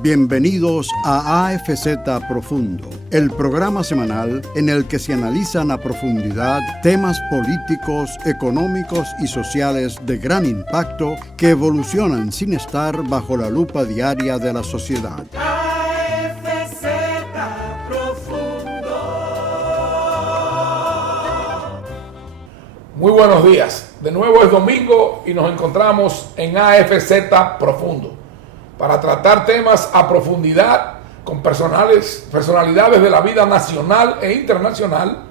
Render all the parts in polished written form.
Bienvenidos a AFZ Profundo, el programa semanal en el que se analizan a profundidad temas políticos, económicos y sociales de gran impacto que evolucionan sin estar bajo la lupa diaria de la sociedad. AFZ Profundo. Muy buenos días. De nuevo es domingo y nos encontramos en AFZ Profundo para tratar temas a profundidad con personalidades de la vida nacional e internacional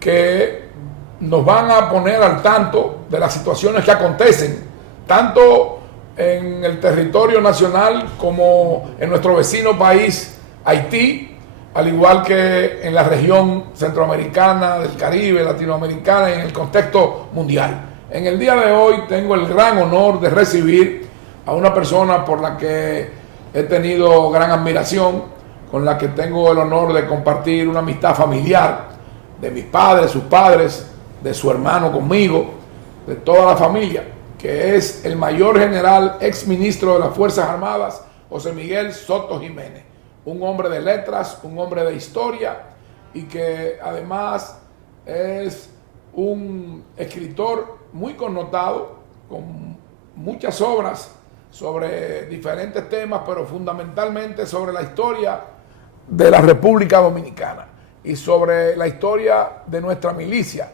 que nos van a poner al tanto de las situaciones que acontecen, tanto en el territorio nacional como en nuestro vecino país, Haití, al igual que en la región centroamericana, del Caribe, latinoamericana y en el contexto mundial. En el día de hoy tengo el gran honor de recibir a una persona por la que he tenido gran admiración, con la que tengo el honor de compartir una amistad familiar, de mis padres, sus padres, de su hermano conmigo, de toda la familia, que es el mayor general, ex ministro de las Fuerzas Armadas, José Miguel Soto Jiménez. Un hombre de letras, un hombre de historia y que además es un escritor muy connotado, con muchas obras sobre diferentes temas, pero fundamentalmente sobre la historia de la República Dominicana y sobre la historia de nuestra milicia,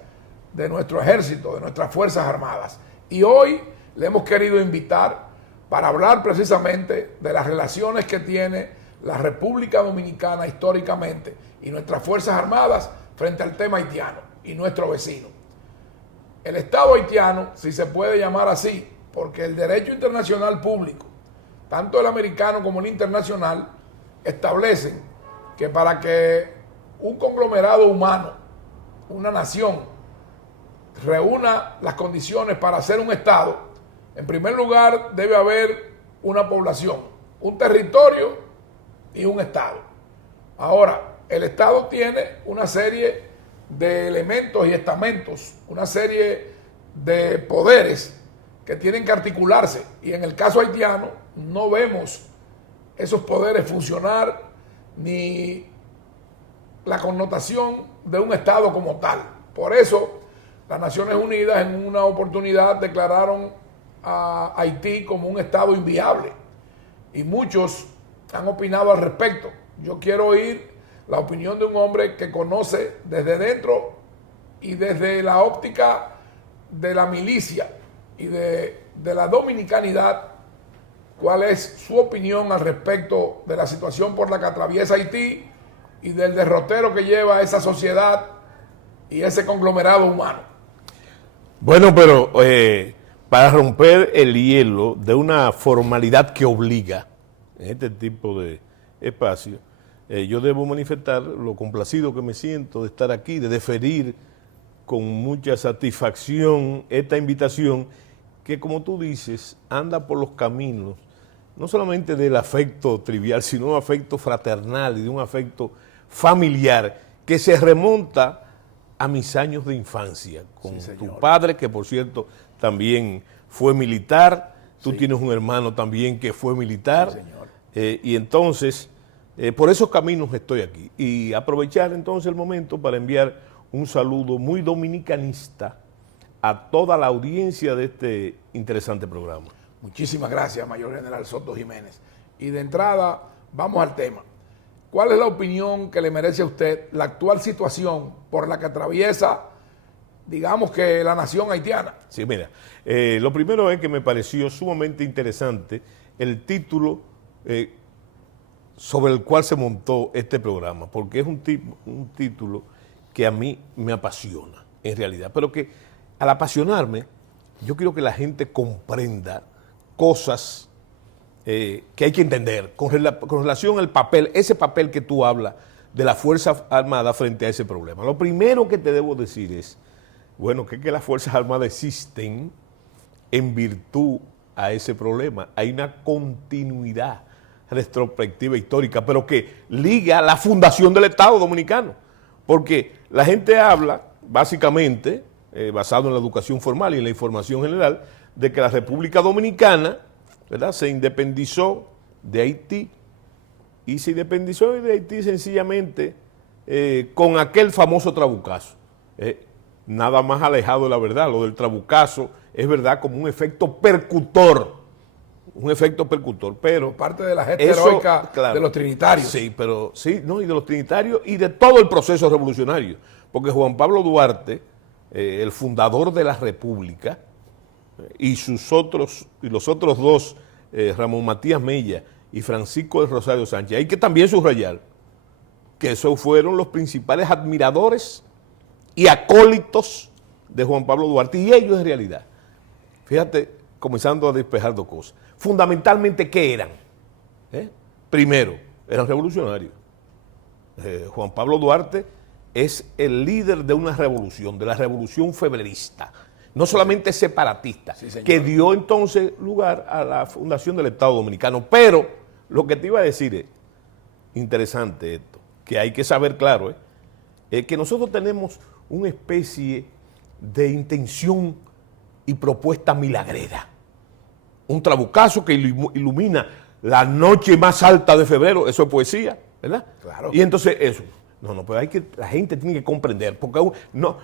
de nuestro ejército, de nuestras Fuerzas Armadas. Y hoy le hemos querido invitar para hablar precisamente de las relaciones que tiene la República Dominicana históricamente y nuestras Fuerzas Armadas frente al tema haitiano y nuestro vecino. El Estado haitiano, si se puede llamar así, porque el derecho internacional público, tanto el americano como el internacional, establecen que para que un conglomerado humano, una nación, reúna las condiciones para ser un Estado, en primer lugar debe haber una población, un territorio y un Estado. Ahora, el Estado tiene una serie de elementos y estamentos, una serie de poderes que tienen que articularse, y en el caso haitiano no vemos esos poderes funcionar ni la connotación de un Estado como tal. Por eso las Naciones Unidas en una oportunidad declararon a Haití como un Estado inviable y muchos han opinado al respecto. Yo quiero oír la opinión de un hombre que conoce desde dentro y desde la óptica de la milicia y de la dominicanidad, cuál es su opinión al respecto de la situación por la que atraviesa Haití y del derrotero que lleva esa sociedad y ese conglomerado humano. Bueno, pero para romper el hielo de una formalidad que obliga en este tipo de espacio, yo debo manifestar lo complacido que me siento de estar aquí, de deferir con mucha satisfacción esta invitación que, como tú dices, anda por los caminos, no solamente del afecto trivial, sino un afecto fraternal y de un afecto familiar que se remonta a mis años de infancia, con tu padre, que por cierto también fue militar, tú tienes un hermano también que fue militar, y entonces, por esos caminos estoy aquí. Y aprovechar entonces el momento para enviar un saludo muy dominicanista a toda la audiencia de este interesante programa. Muchísimas gracias, Mayor General Soto Jiménez. Y de entrada, vamos al tema. ¿Cuál es la opinión que le merece a usted la actual situación por la que atraviesa, digamos que la nación haitiana? Sí, mira, lo primero es que me pareció sumamente interesante el título sobre el cual se montó este programa, porque es un título que a mí me apasiona, en realidad, pero que al apasionarme, yo quiero que la gente comprenda cosas que hay que entender con relación al papel, ese papel que tú hablas de la Fuerza Armada frente a ese problema. Lo primero que te debo decir es, bueno, que las Fuerzas Armadas existen en virtud a ese problema. Hay una continuidad retrospectiva histórica, pero que liga la fundación del Estado Dominicano. Porque la gente habla, básicamente, basado en la educación formal y en la información general, de que la República Dominicana, ¿verdad?, se independizó de Haití y se independizó de Haití sencillamente con aquel famoso trabucazo. Nada más alejado de la verdad. Lo del trabucazo es verdad como un efecto percutor. Pero parte de la gesta eso, heroica claro, de los trinitarios. Sí, pero sí, no, y de los trinitarios y de todo el proceso revolucionario. Porque Juan Pablo Duarte, el fundador de la República, y los otros dos, Ramón Matías Mella y Francisco del Rosario Sánchez, hay que también subrayar que esos fueron los principales admiradores y acólitos de Juan Pablo Duarte, y ellos en realidad, fíjate, comenzando a despejar dos cosas, fundamentalmente, ¿qué eran? Primero, eran revolucionarios. Juan Pablo Duarte es el líder de una revolución, de la revolución febrerista, no solamente separatista, sí, que dio entonces lugar a la fundación del Estado Dominicano. Pero lo que te iba a decir es, interesante esto, que hay que saber claro, es que nosotros tenemos una especie de intención y propuesta milagrera. Un trabucazo que ilumina la noche más alta de febrero, eso es poesía, ¿verdad? Claro. Y entonces eso, pero la gente tiene que comprender, porque no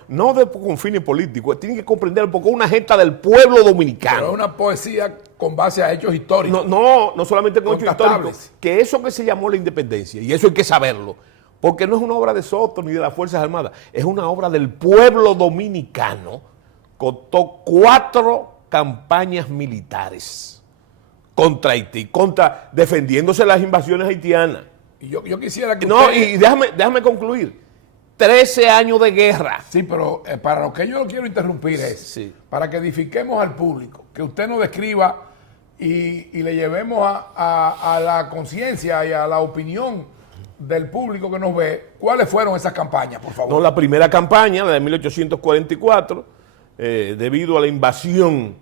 con fines políticos, tiene que comprender porque es una gesta del pueblo dominicano. Pero es una poesía con base a hechos históricos. No solamente con hechos históricos, que eso que se llamó la independencia, y eso hay que saberlo, porque no es una obra de Soto ni de las Fuerzas Armadas, es una obra del pueblo dominicano. Costó 4 campañas militares contra Haití, defendiéndose las invasiones haitianas. Y yo quisiera que y déjame concluir. 13 años de guerra. Sí, pero para lo que yo no quiero interrumpir es, para que edifiquemos al público, que usted nos describa y le llevemos a la conciencia y a la opinión del público que nos ve, ¿cuáles fueron esas campañas, por favor? No, la primera campaña, la de 1844, debido a la invasión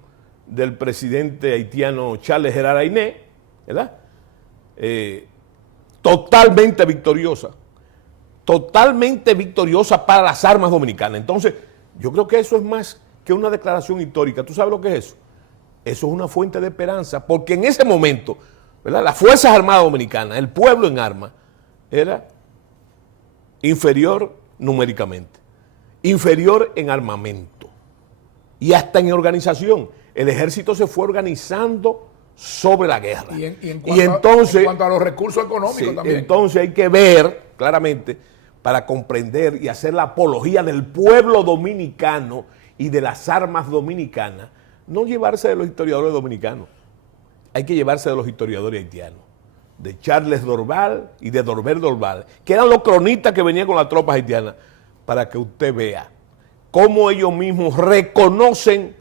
del presidente haitiano Charles Gerard Ayné, ¿verdad? Totalmente victoriosa para las armas dominicanas. Entonces, yo creo que eso es más que una declaración histórica. ¿Tú sabes lo que es eso? Eso es una fuente de esperanza, porque en ese momento, ¿verdad?, las Fuerzas Armadas Dominicanas, el pueblo en armas, era inferior numéricamente, inferior en armamento y hasta en organización. El ejército se fue organizando sobre la guerra. En cuanto a los recursos económicos también. Entonces hay que ver claramente para comprender y hacer la apología del pueblo dominicano y de las armas dominicanas, no llevarse de los historiadores dominicanos, hay que llevarse de los historiadores haitianos, de Charles Dorval y de Norbert Dorval, que eran los cronistas que venían con las tropas haitianas, para que usted vea cómo ellos mismos reconocen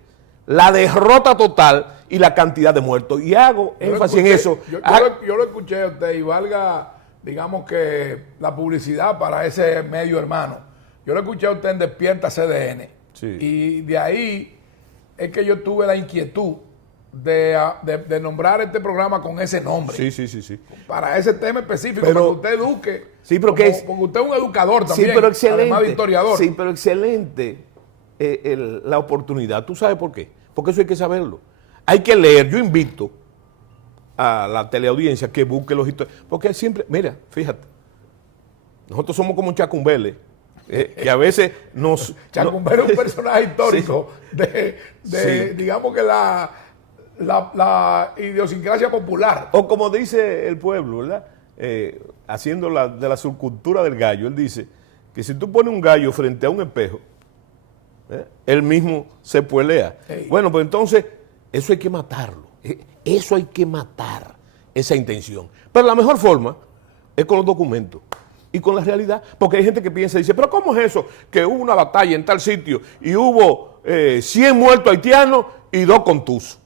la derrota total y la cantidad de muertos. Y hago énfasis en eso. Yo lo escuché a usted, y valga, digamos que la publicidad para ese medio hermano. Yo lo escuché a usted en Despierta CDN. Sí. Y de ahí es que yo tuve la inquietud de nombrar este programa con ese nombre. Sí. Para ese tema específico, pero, para que usted eduque. Sí, pero porque usted es un educador también, pero excelente, además de historiador. Sí, pero excelente la oportunidad. ¿Tú sabes por qué? Porque eso hay que saberlo. Hay que leer. Yo invito a la teleaudiencia que busque los historiadores. Porque siempre, mira, fíjate, nosotros somos como Chacumbele, que a veces nos... Chacumbele es un personaje histórico de digamos que la idiosincrasia popular. O como dice el pueblo, ¿verdad? Haciendo de la subcultura del gallo, él dice que si tú pones un gallo frente a un espejo, él mismo se puelea. Bueno, pues entonces, eso hay que matarlo. Eso hay que matar, esa intención. Pero la mejor forma es con los documentos y con la realidad. Porque hay gente que piensa y dice, pero ¿cómo es eso? Que hubo una batalla en tal sitio y hubo 100 muertos haitianos y 2 contusos.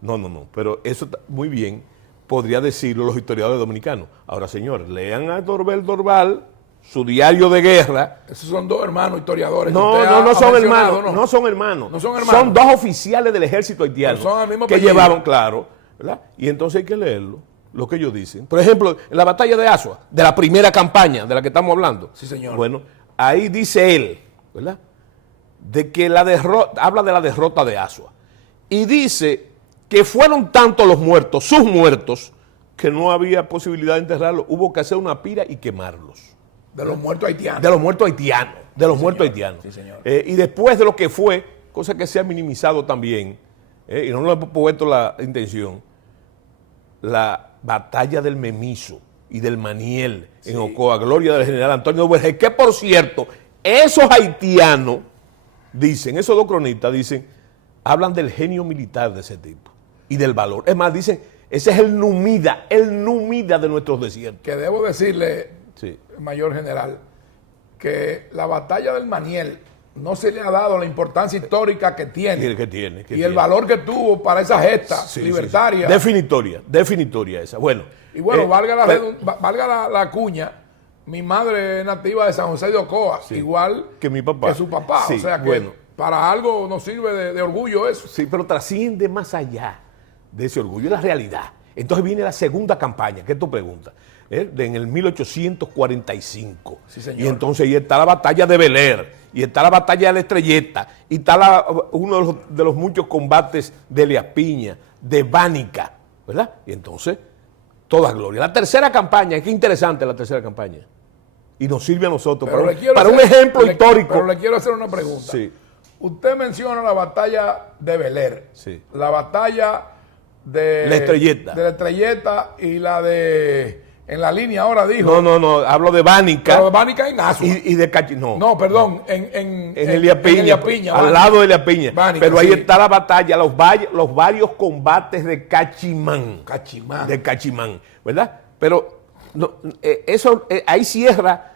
No, pero eso muy bien podría decirlo los historiadores dominicanos. Ahora, señores, lean a Norbert Dorval, su diario de guerra. Esos son 2 hermanos historiadores. No son hermanos. Son 2 oficiales del ejército haitiano que llevaban, claro, ¿verdad? Y entonces hay que leerlo, lo que ellos dicen. Por ejemplo, en la batalla de Azua, de la primera campaña de la que estamos hablando. Sí, señor. Bueno, ahí dice él, ¿verdad?, de que habla de la derrota de Azua. Y dice que fueron tantos los muertos, sus muertos, que no había posibilidad de enterrarlos, hubo que hacer una pira y quemarlos. De los muertos haitianos. De los muertos haitianos. De los muertos haitianos. Sí, señor. Y después de lo que fue, cosa que se ha minimizado también, y no lo he puesto la intención, la batalla del Memiso y del Maniel en Ocoa, gloria del general Antonio Duvergé, que por cierto, esos haitianos dicen, esos dos cronistas dicen, hablan del genio militar de ese tipo y del valor. Es más, dicen, ese es el Numida de nuestros desiertos. Que debo decirle, Sí. mayor general, que la batalla del Maniel no se le ha dado la importancia histórica que tiene. Que tiene. Y el valor que tuvo para esa gesta libertaria. Definitoria esa. Bueno. Y bueno, valga la cuña, mi madre es nativa de San José de Ocoa, igual que mi papá. que su papá. Sí, o sea que bueno. para algo nos sirve de orgullo eso. Sí, pero trasciende más allá de ese orgullo, la realidad. Entonces viene la segunda campaña, ¿qué tú preguntas? En el 1845. Sí, señor. Y entonces ahí está la batalla de Beler, y está la batalla de la Estrelleta, y está uno de los muchos combates de Elias Piña, de Bánica, ¿verdad? Y entonces, toda gloria. La tercera campaña, qué interesante la tercera campaña. Y nos sirve a nosotros para un ejemplo histórico. Pero le quiero hacer una pregunta. Sí. Usted menciona la batalla de Beler, Sí. la batalla de La Estrelleta. de la Estrelleta y la de en la línea ahora dijo. No, hablo de Bánica. Pero de Bánica en Asua. Y de Cachimán. No, perdón, en Elías Piña, Elías Piña, al Bánica. lado de Elías Piña. Bánica, pero ahí sí. está la batalla, los varios combates de Cachimán. Cachimán. De Cachimán, ¿verdad? Pero ahí cierra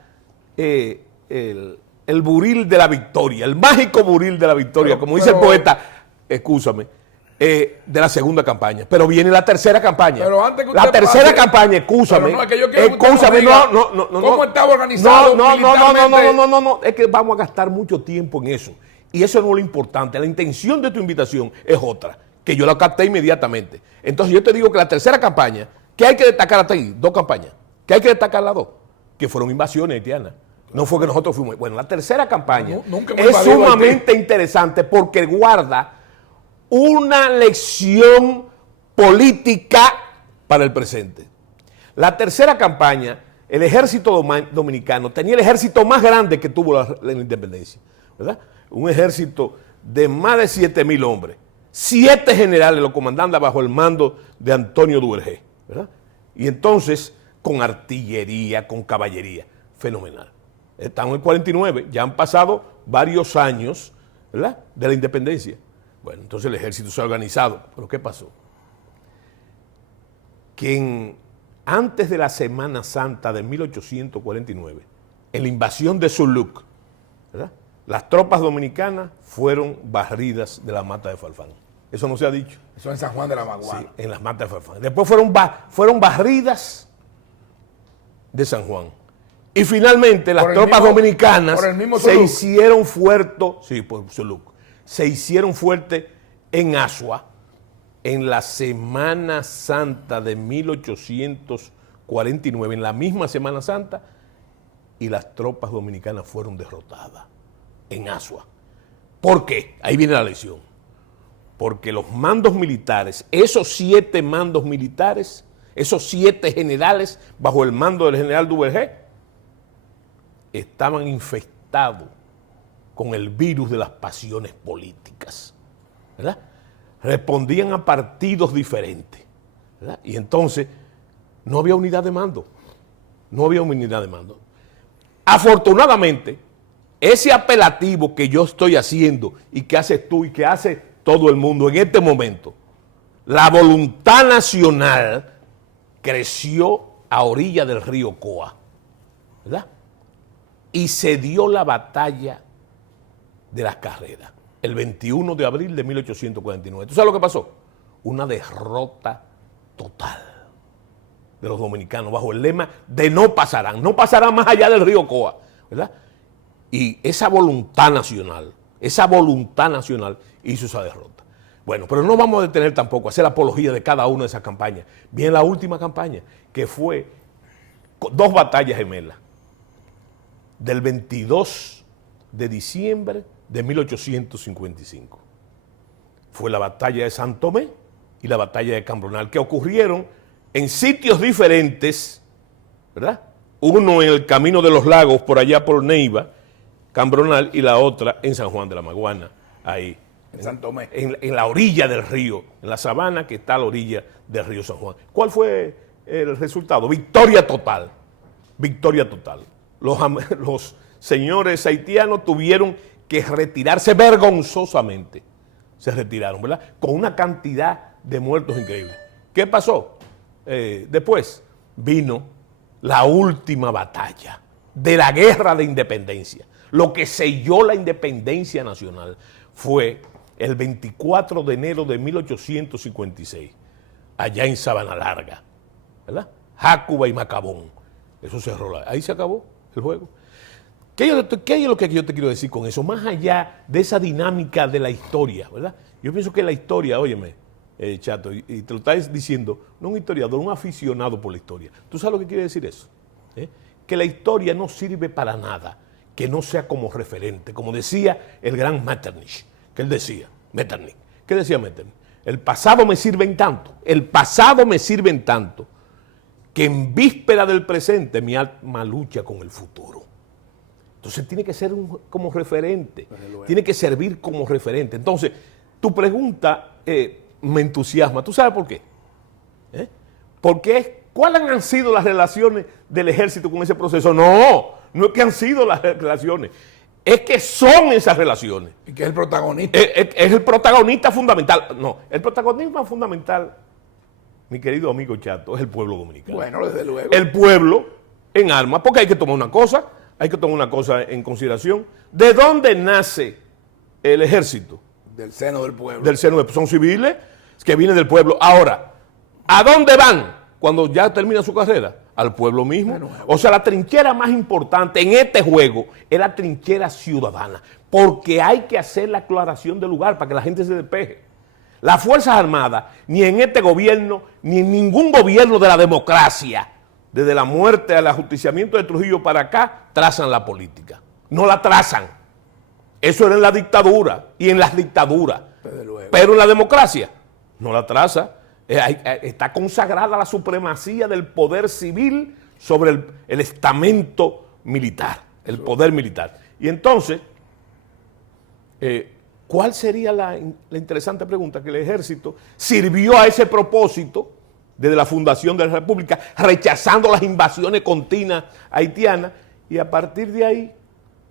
el buril de la victoria, el mágico buril de la victoria, como dice el poeta, excúsame, de la segunda campaña. Pero viene la tercera campaña. Pero antes que usted la tercera pase, excúsame. Excúsame. pero no, es que yo quiero que usted nos diga cómo estaba organizado militarmente. No, es que vamos a gastar mucho tiempo en eso. Y eso no es lo importante. La intención de tu invitación es otra, que yo la capté inmediatamente. Entonces yo te digo que la tercera campaña, ¿qué hay que destacar hasta ahí? Dos campañas. ¿Qué hay que destacar las dos? Que fueron invasiones haitianas. No fue que nosotros fuimos. Bueno, la tercera campaña Nunca hemos es invadido sumamente interesante porque guarda una lección política para el presente. La tercera campaña, el ejército dominicano tenía el ejército más grande que tuvo la independencia, ¿verdad? Un ejército de más de 7,000 hombres. 7 generales lo comandaban bajo el mando de Antonio Duvergé, ¿verdad? Y entonces, con artillería, con caballería, fenomenal. Estamos en el 49, ya han pasado varios años, ¿verdad?, de la independencia. Bueno, entonces el ejército se ha organizado. ¿Pero qué pasó? Que antes de la Semana Santa de 1849, en la invasión de Zuluk, ¿verdad?, las tropas dominicanas fueron barridas de la mata de Farfán. Eso no se ha dicho. Eso en San Juan de la Maguana. Sí, en las matas de Farfán. Después fueron barridas de San Juan. Y finalmente las tropas dominicanas se hicieron fuertes, sí, por Zuluk, se hicieron fuertes en Asua en la Semana Santa de 1849, en la misma Semana Santa, y las tropas dominicanas fueron derrotadas en Asua. ¿Por qué? Ahí viene la lección. Porque los mandos militares, esos 7 mandos militares, esos 7 generales bajo el mando del general Duvergé, estaban infectados con el virus de las pasiones políticas, ¿verdad? Respondían a partidos diferentes, ¿verdad? Y entonces no había unidad de mando, Afortunadamente, ese apelativo que yo estoy haciendo y que haces tú y que hace todo el mundo en este momento, la voluntad nacional creció a orilla del río Coa, ¿verdad? Y se dio la batalla de las carreras, el 21 de abril de 1849. ¿Tú sabes lo que pasó? Una derrota total de los dominicanos bajo el lema de no pasarán más allá del río Coa, ¿verdad? Y esa voluntad nacional hizo esa derrota. Bueno, pero no vamos a detener tampoco a hacer apología de cada una de esas campañas. Viene la última campaña, que fue 2 batallas gemelas, del 22 de diciembre de 1855. Fue la batalla de San Tomé y la batalla de Cambronal, que ocurrieron en sitios diferentes, ¿verdad? Uno en el Camino de los Lagos, por allá por Neiva, Cambronal, y la otra en San Juan de la Maguana, ahí. En San Tomé. En la orilla del río, en la sabana que está a la orilla del río San Juan. ¿Cuál fue el resultado? Victoria total. Victoria total. Los señores haitianos tuvieron que retirarse vergonzosamente. Se retiraron, ¿verdad? Con una cantidad de muertos increíble. ¿Qué pasó? Después vino la última batalla de la guerra de independencia. Lo que selló la independencia nacional fue el 24 de enero de 1856, allá en Sabana Larga, ¿verdad? Jácuba y Macabón. Eso cerró, ahí se acabó el juego. ¿Qué es lo que yo te quiero decir con eso? Más allá de esa dinámica de la historia, ¿verdad? Yo pienso que la historia, óyeme, Chato, y te lo estás diciendo, no un historiador, un aficionado por la historia. ¿Tú sabes lo que quiere decir eso? Que la historia no sirve para nada que no sea como referente, como decía el gran Metternich, que él decía, Metternich, ¿qué decía Metternich? El pasado me sirve en tanto, que en víspera del presente mi alma lucha con el futuro. Entonces tiene que ser como referente, tiene que servir como referente. Entonces, tu pregunta me entusiasma. ¿Tú sabes por qué? Porque ¿cuáles han sido las relaciones del ejército con ese proceso? No es que han sido las relaciones, es que son esas relaciones. Y que es el protagonista. Es el protagonista fundamental. No, el protagonismo fundamental, mi querido amigo Chato, es el pueblo dominicano. Bueno, desde luego. El pueblo en armas, porque hay que tomar una cosa en consideración. ¿De dónde nace el ejército? Del seno del pueblo. Del seno del pueblo. Son civiles que vienen del pueblo. Ahora, ¿a dónde van cuando ya termina su carrera? Al pueblo mismo. O sea, la trinchera más importante en este juego es la trinchera ciudadana, porque hay que hacer la aclaración del lugar para que la gente se despeje. Las Fuerzas Armadas, ni en este gobierno, ni en ningún gobierno de la democracia, desde la muerte al ajusticiamiento de Trujillo para acá, trazan la política. No la trazan. Eso era en la dictadura y en las dictaduras. Pero en la democracia no la traza. Está consagrada la supremacía del poder civil sobre el estamento militar, el poder militar. Y entonces, ¿cuál sería la interesante pregunta? Que el ejército sirvió a ese propósito desde la fundación de la República, rechazando las invasiones continuas haitianas, y a partir de ahí,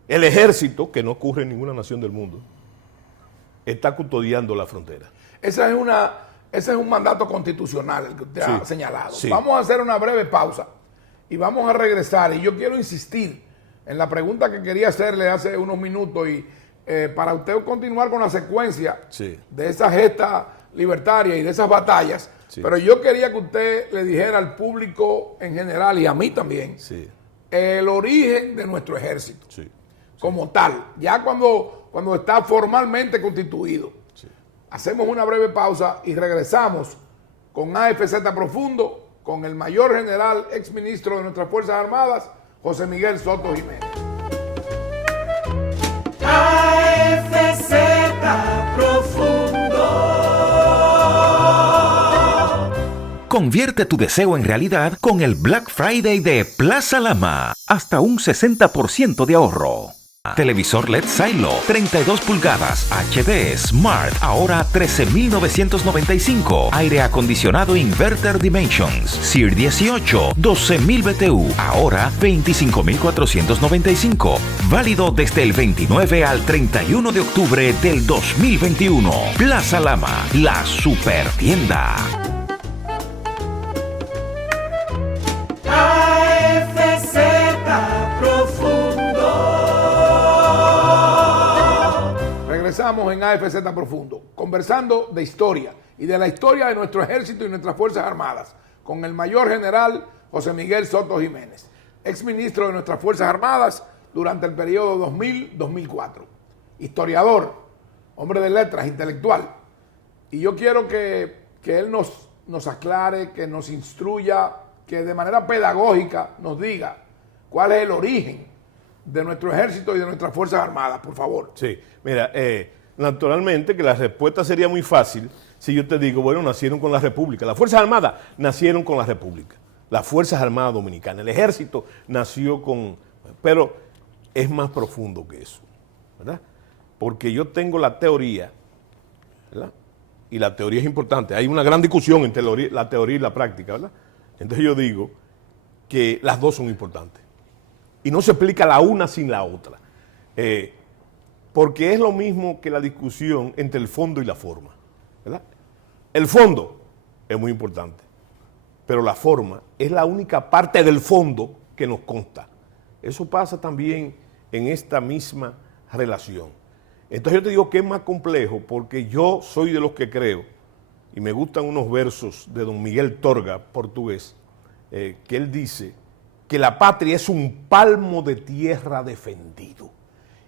el ejército, que no ocurre en ninguna nación del mundo, está custodiando la frontera. Ese es un mandato constitucional el que usted ha señalado. Sí. Vamos a hacer una breve pausa y vamos a regresar. Y yo quiero insistir en la pregunta que quería hacerle hace unos minutos y para usted continuar con la secuencia de esa gesta libertaria y de esas batallas. Sí. Pero yo quería que usted le dijera al público en general y a mí también el origen de nuestro ejército como tal, ya cuando está formalmente constituido. Hacemos una breve pausa y regresamos con AFZ Profundo, con el mayor general, ex ministro de nuestras Fuerzas Armadas, José Miguel Soto Jiménez. AFZ Profundo. Convierte tu deseo en realidad con el Black Friday de Plaza Lama. Hasta un 60% de ahorro. Televisor LED Silo, 32 pulgadas, HD, Smart, ahora 13,995. Aire acondicionado Inverter Dimensions, SEER 18, 12,000 BTU, ahora 25,495. Válido desde el 29 al 31 de octubre del 2021. Plaza Lama, la super tienda. Regresamos en AFZ Profundo, conversando de historia y de la historia de nuestro ejército y nuestras Fuerzas Armadas, con el mayor general José Miguel Soto Jiménez, ex ministro de nuestras Fuerzas Armadas durante el periodo 2000-2004. Historiador, hombre de letras, intelectual. Y yo quiero que él nos aclare, que nos instruya, que de manera pedagógica nos diga cuál es el origen de nuestro ejército y de nuestras Fuerzas Armadas, por favor. Sí, mira, naturalmente que la respuesta sería muy fácil si yo te digo, bueno, nacieron con la República. Las Fuerzas Armadas nacieron con la República. Las Fuerzas Armadas Dominicanas. El Ejército nació con... Pero es más profundo que eso, ¿verdad? Porque yo tengo la teoría, ¿verdad? Y la teoría es importante. Hay una gran discusión entre la teoría y la práctica, ¿verdad? Entonces yo digo que las dos son importantes. Y no se explica la una sin la otra. Porque es lo mismo que la discusión entre el fondo y la forma, ¿verdad? El fondo es muy importante, pero la forma es la única parte del fondo que nos consta. Eso pasa también en esta misma relación. Entonces yo te digo que es más complejo porque yo soy de los que creo, y me gustan unos versos de don Miguel Torga, portugués, que él dice que la patria es un palmo de tierra defendido.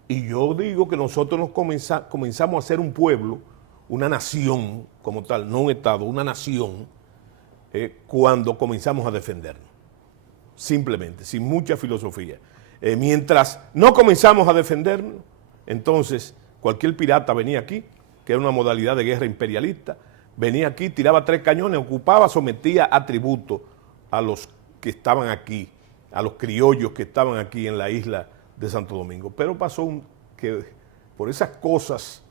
Y yo digo que nosotros comenzamos a ser un pueblo, una nación como tal, no un Estado, una nación, cuando comenzamos a defendernos. Simplemente, sin mucha filosofía. Mientras no comenzamos a defendernos, entonces cualquier pirata venía aquí, que era una modalidad de guerra imperialista, venía aquí, tiraba 3 cañones, ocupaba, sometía a tributo a los que estaban aquí, a los criollos que estaban aquí en la isla de Santo Domingo. Pero pasó que por esas cosas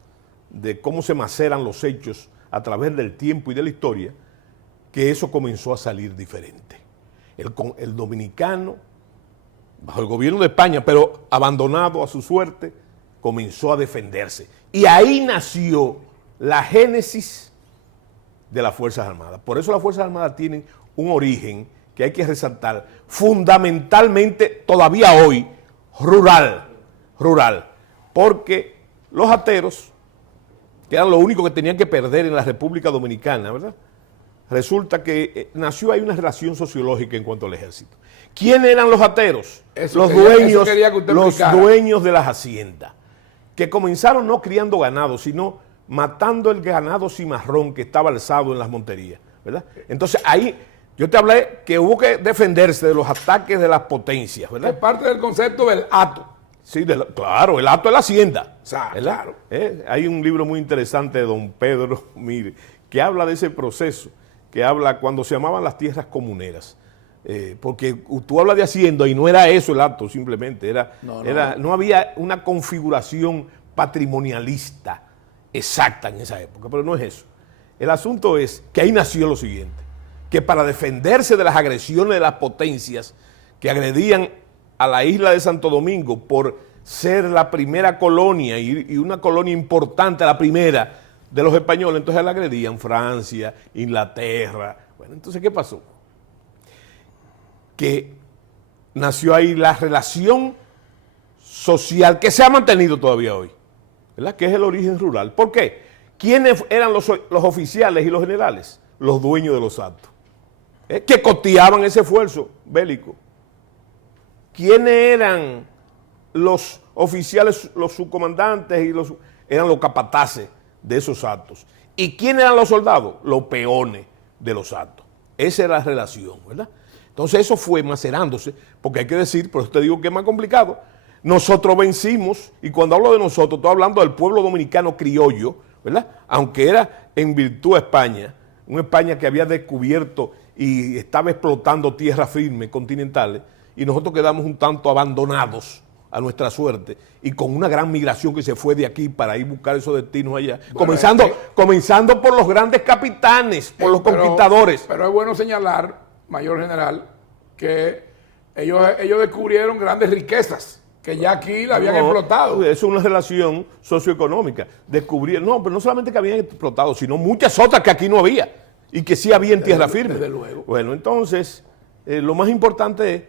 de cómo se maceran los hechos a través del tiempo y de la historia, que eso comenzó a salir diferente. El dominicano, bajo el gobierno de España, pero abandonado a su suerte, comenzó a defenderse. Y ahí nació la génesis de las Fuerzas Armadas. Por eso las Fuerzas Armadas tienen un origen que hay que resaltar, fundamentalmente todavía hoy, rural, porque los ateros, que eran lo único que tenían que perder en la República Dominicana, ¿verdad? Resulta que nació ahí una relación sociológica en cuanto al ejército. ¿Quiénes eran los ateros? Los dueños de las haciendas, que comenzaron no criando ganado, sino matando el ganado cimarrón que estaba alzado en las monterías, ¿verdad? Entonces ahí yo te hablé que hubo que defenderse de los ataques de las potencias, ¿verdad? Es parte del concepto del hato. Sí, claro, el hato de la hacienda. O sea, claro. Hay un libro muy interesante de don Pedro, mire, que habla de ese proceso, que habla cuando se llamaban las tierras comuneras. Porque tú hablas de hacienda y no era eso el acto simplemente, no había una configuración patrimonialista exacta en esa época, pero no es eso. El asunto es que ahí nació lo siguiente, que para defenderse de las agresiones de las potencias que agredían a la isla de Santo Domingo por ser la primera colonia y una colonia importante, la primera de los españoles, entonces la agredían Francia, Inglaterra. Bueno, entonces ¿qué pasó? Que nació ahí la relación social que se ha mantenido todavía hoy, ¿verdad? Que es el origen rural. ¿Por qué? ¿Quiénes eran los oficiales y los generales? Los dueños de los actos, que costeaban ese esfuerzo bélico. ¿Quiénes eran los oficiales, los subcomandantes eran los capataces de esos actos? ¿Y quiénes eran los soldados? Los peones de los actos. Esa era la relación, ¿verdad? Entonces eso fue macerándose, porque hay que decir, por eso te digo que es más complicado, nosotros vencimos, y cuando hablo de nosotros, estoy hablando del pueblo dominicano criollo, ¿verdad? Aunque era en virtud de España, una España que había descubierto y estaba explotando tierras firmes continentales, y nosotros quedamos un tanto abandonados a nuestra suerte, y con una gran migración que se fue de aquí para ir a buscar esos destinos allá, bueno, comenzando por los grandes capitanes, por los conquistadores. Pero es bueno señalar, mayor general, que ellos descubrieron grandes riquezas que ya aquí la habían explotado. Eso es una relación socioeconómica. Descubrieron, pero no solamente que habían explotado, sino muchas otras que aquí no había y que sí había en tierra firme. Desde luego. Bueno, entonces, lo más importante es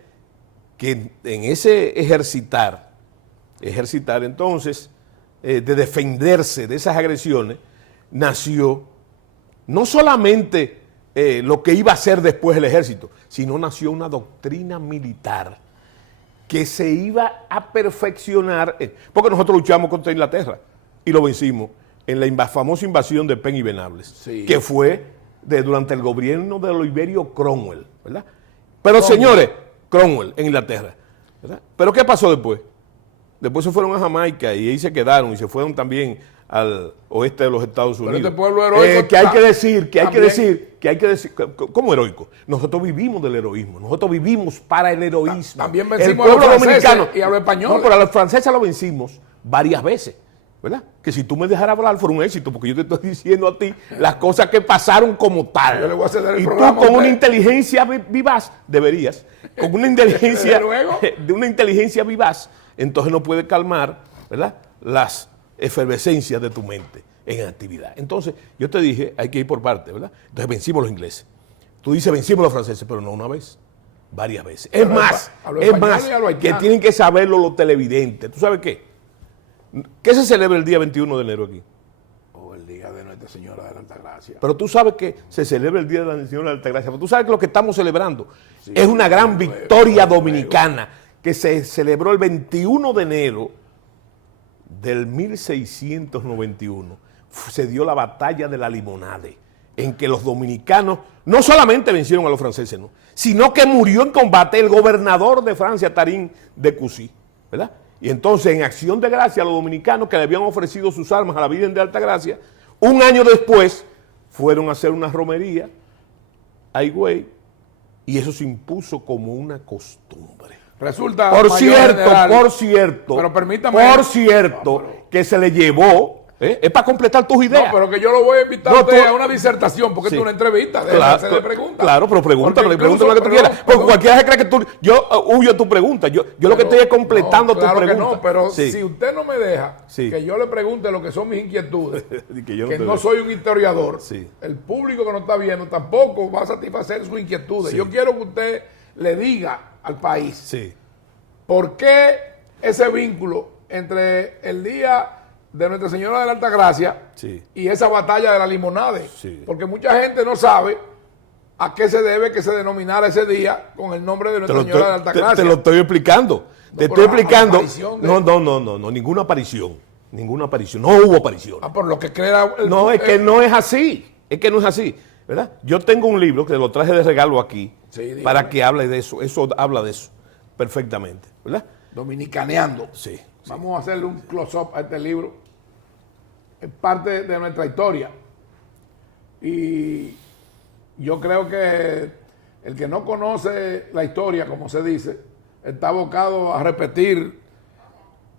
que en ese ejercitar entonces, de defenderse de esas agresiones, nació no solamente lo que iba a ser después el ejército, sino nació una doctrina militar que se iba a perfeccionar, porque nosotros luchamos contra Inglaterra y lo vencimos en la famosa invasión de Penn y Venables, sí, que fue durante el gobierno de Oliverio Cromwell, ¿verdad? Pero señores, Cromwell en Inglaterra, ¿verdad? Pero ¿qué pasó después? Después se fueron a Jamaica y ahí se quedaron, y se fueron también al oeste de los Estados Pero Unidos. este pueblo heroico que hay que decir, también. ¿cómo heroico? Nosotros vivimos del heroísmo, nosotros vivimos para el heroísmo. También El vencimos a los pueblo franceses dominicano y a los españoles. No, pero a los franceses lo vencimos varias veces, ¿verdad? Que si tú me dejaras hablar fue un éxito, porque yo te estoy diciendo a ti las cosas que pasaron como tal. Yo le voy a ceder el y tú programa a con usted. una inteligencia vivaz, deberías, con una inteligencia, Luego. de una inteligencia vivaz, entonces no puede calmar, ¿verdad?, las efervescencias de tu mente en actividad. Entonces, yo te dije, hay que ir por partes, ¿verdad? Entonces vencimos los ingleses. Tú dices vencimos los franceses, pero no una vez, varias veces. Es más, que tienen que saberlo los televidentes. ¿Tú sabes qué? ¿Qué se celebra el día 21 de enero aquí? El día de Nuestra Señora de la Altagracia. Pero tú sabes que se celebra el día de la Señora de la Altagracia. Pero tú sabes que lo que estamos celebrando es una gran victoria dominicana que se celebró el 21 de enero del 1691. Se dio la batalla de la Limonade, en que los dominicanos no solamente vencieron a los franceses, ¿no?, sino que murió en combate el gobernador de Francia, Tarín de Coucy, ¿verdad? Y entonces, en acción de gracia, a los dominicanos que le habían ofrecido sus armas a la Virgen de Altagracia, un año después fueron a hacer una romería a Higüey, y eso se impuso como una costumbre. Resulta, Por general, cierto, pero permítame, que se le llevó, es para completar tus ideas. No, pero que yo lo voy a invitar a usted a una disertación, porque Sí. esto es una entrevista, de hacerle preguntas. Claro, pero pregúntame Porque lo que tú incluso- quieras. Porque perdón. cualquiera se cree que tú, yo huyo tu pregunta. Yo lo que estoy es completando No, claro tu pregunta. que no, pero Sí. si usted no me deja Sí. que yo le pregunte lo que son mis inquietudes, Que yo no que te no dejo. soy un historiador, Sí. el público que nos está viendo tampoco va a satisfacer sus inquietudes. Sí. Yo quiero que usted le diga al país Sí. por qué ese vínculo entre el día de Nuestra Señora de la Altagracia Sí. y esa batalla de la Limonade. Sí. Porque mucha gente no sabe a qué se debe que se denominara ese día con el nombre de Nuestra Señora de la Altagracia. Te lo estoy explicando. Te pero estoy la explicando. aparición de- No, ninguna aparición. Ninguna aparición. No hubo aparición. Por lo que crea el- No, es que no es así. Es que no es así. ¿Verdad? Yo tengo un libro que lo traje de regalo aquí Sí, dígame. para que hable de eso. Eso habla de eso perfectamente. ¿Verdad? Dominicaneando. Sí. Vamos a hacerle un close-up a este libro. Es parte de nuestra historia. Y yo creo que el que no conoce la historia, como se dice, está abocado a repetir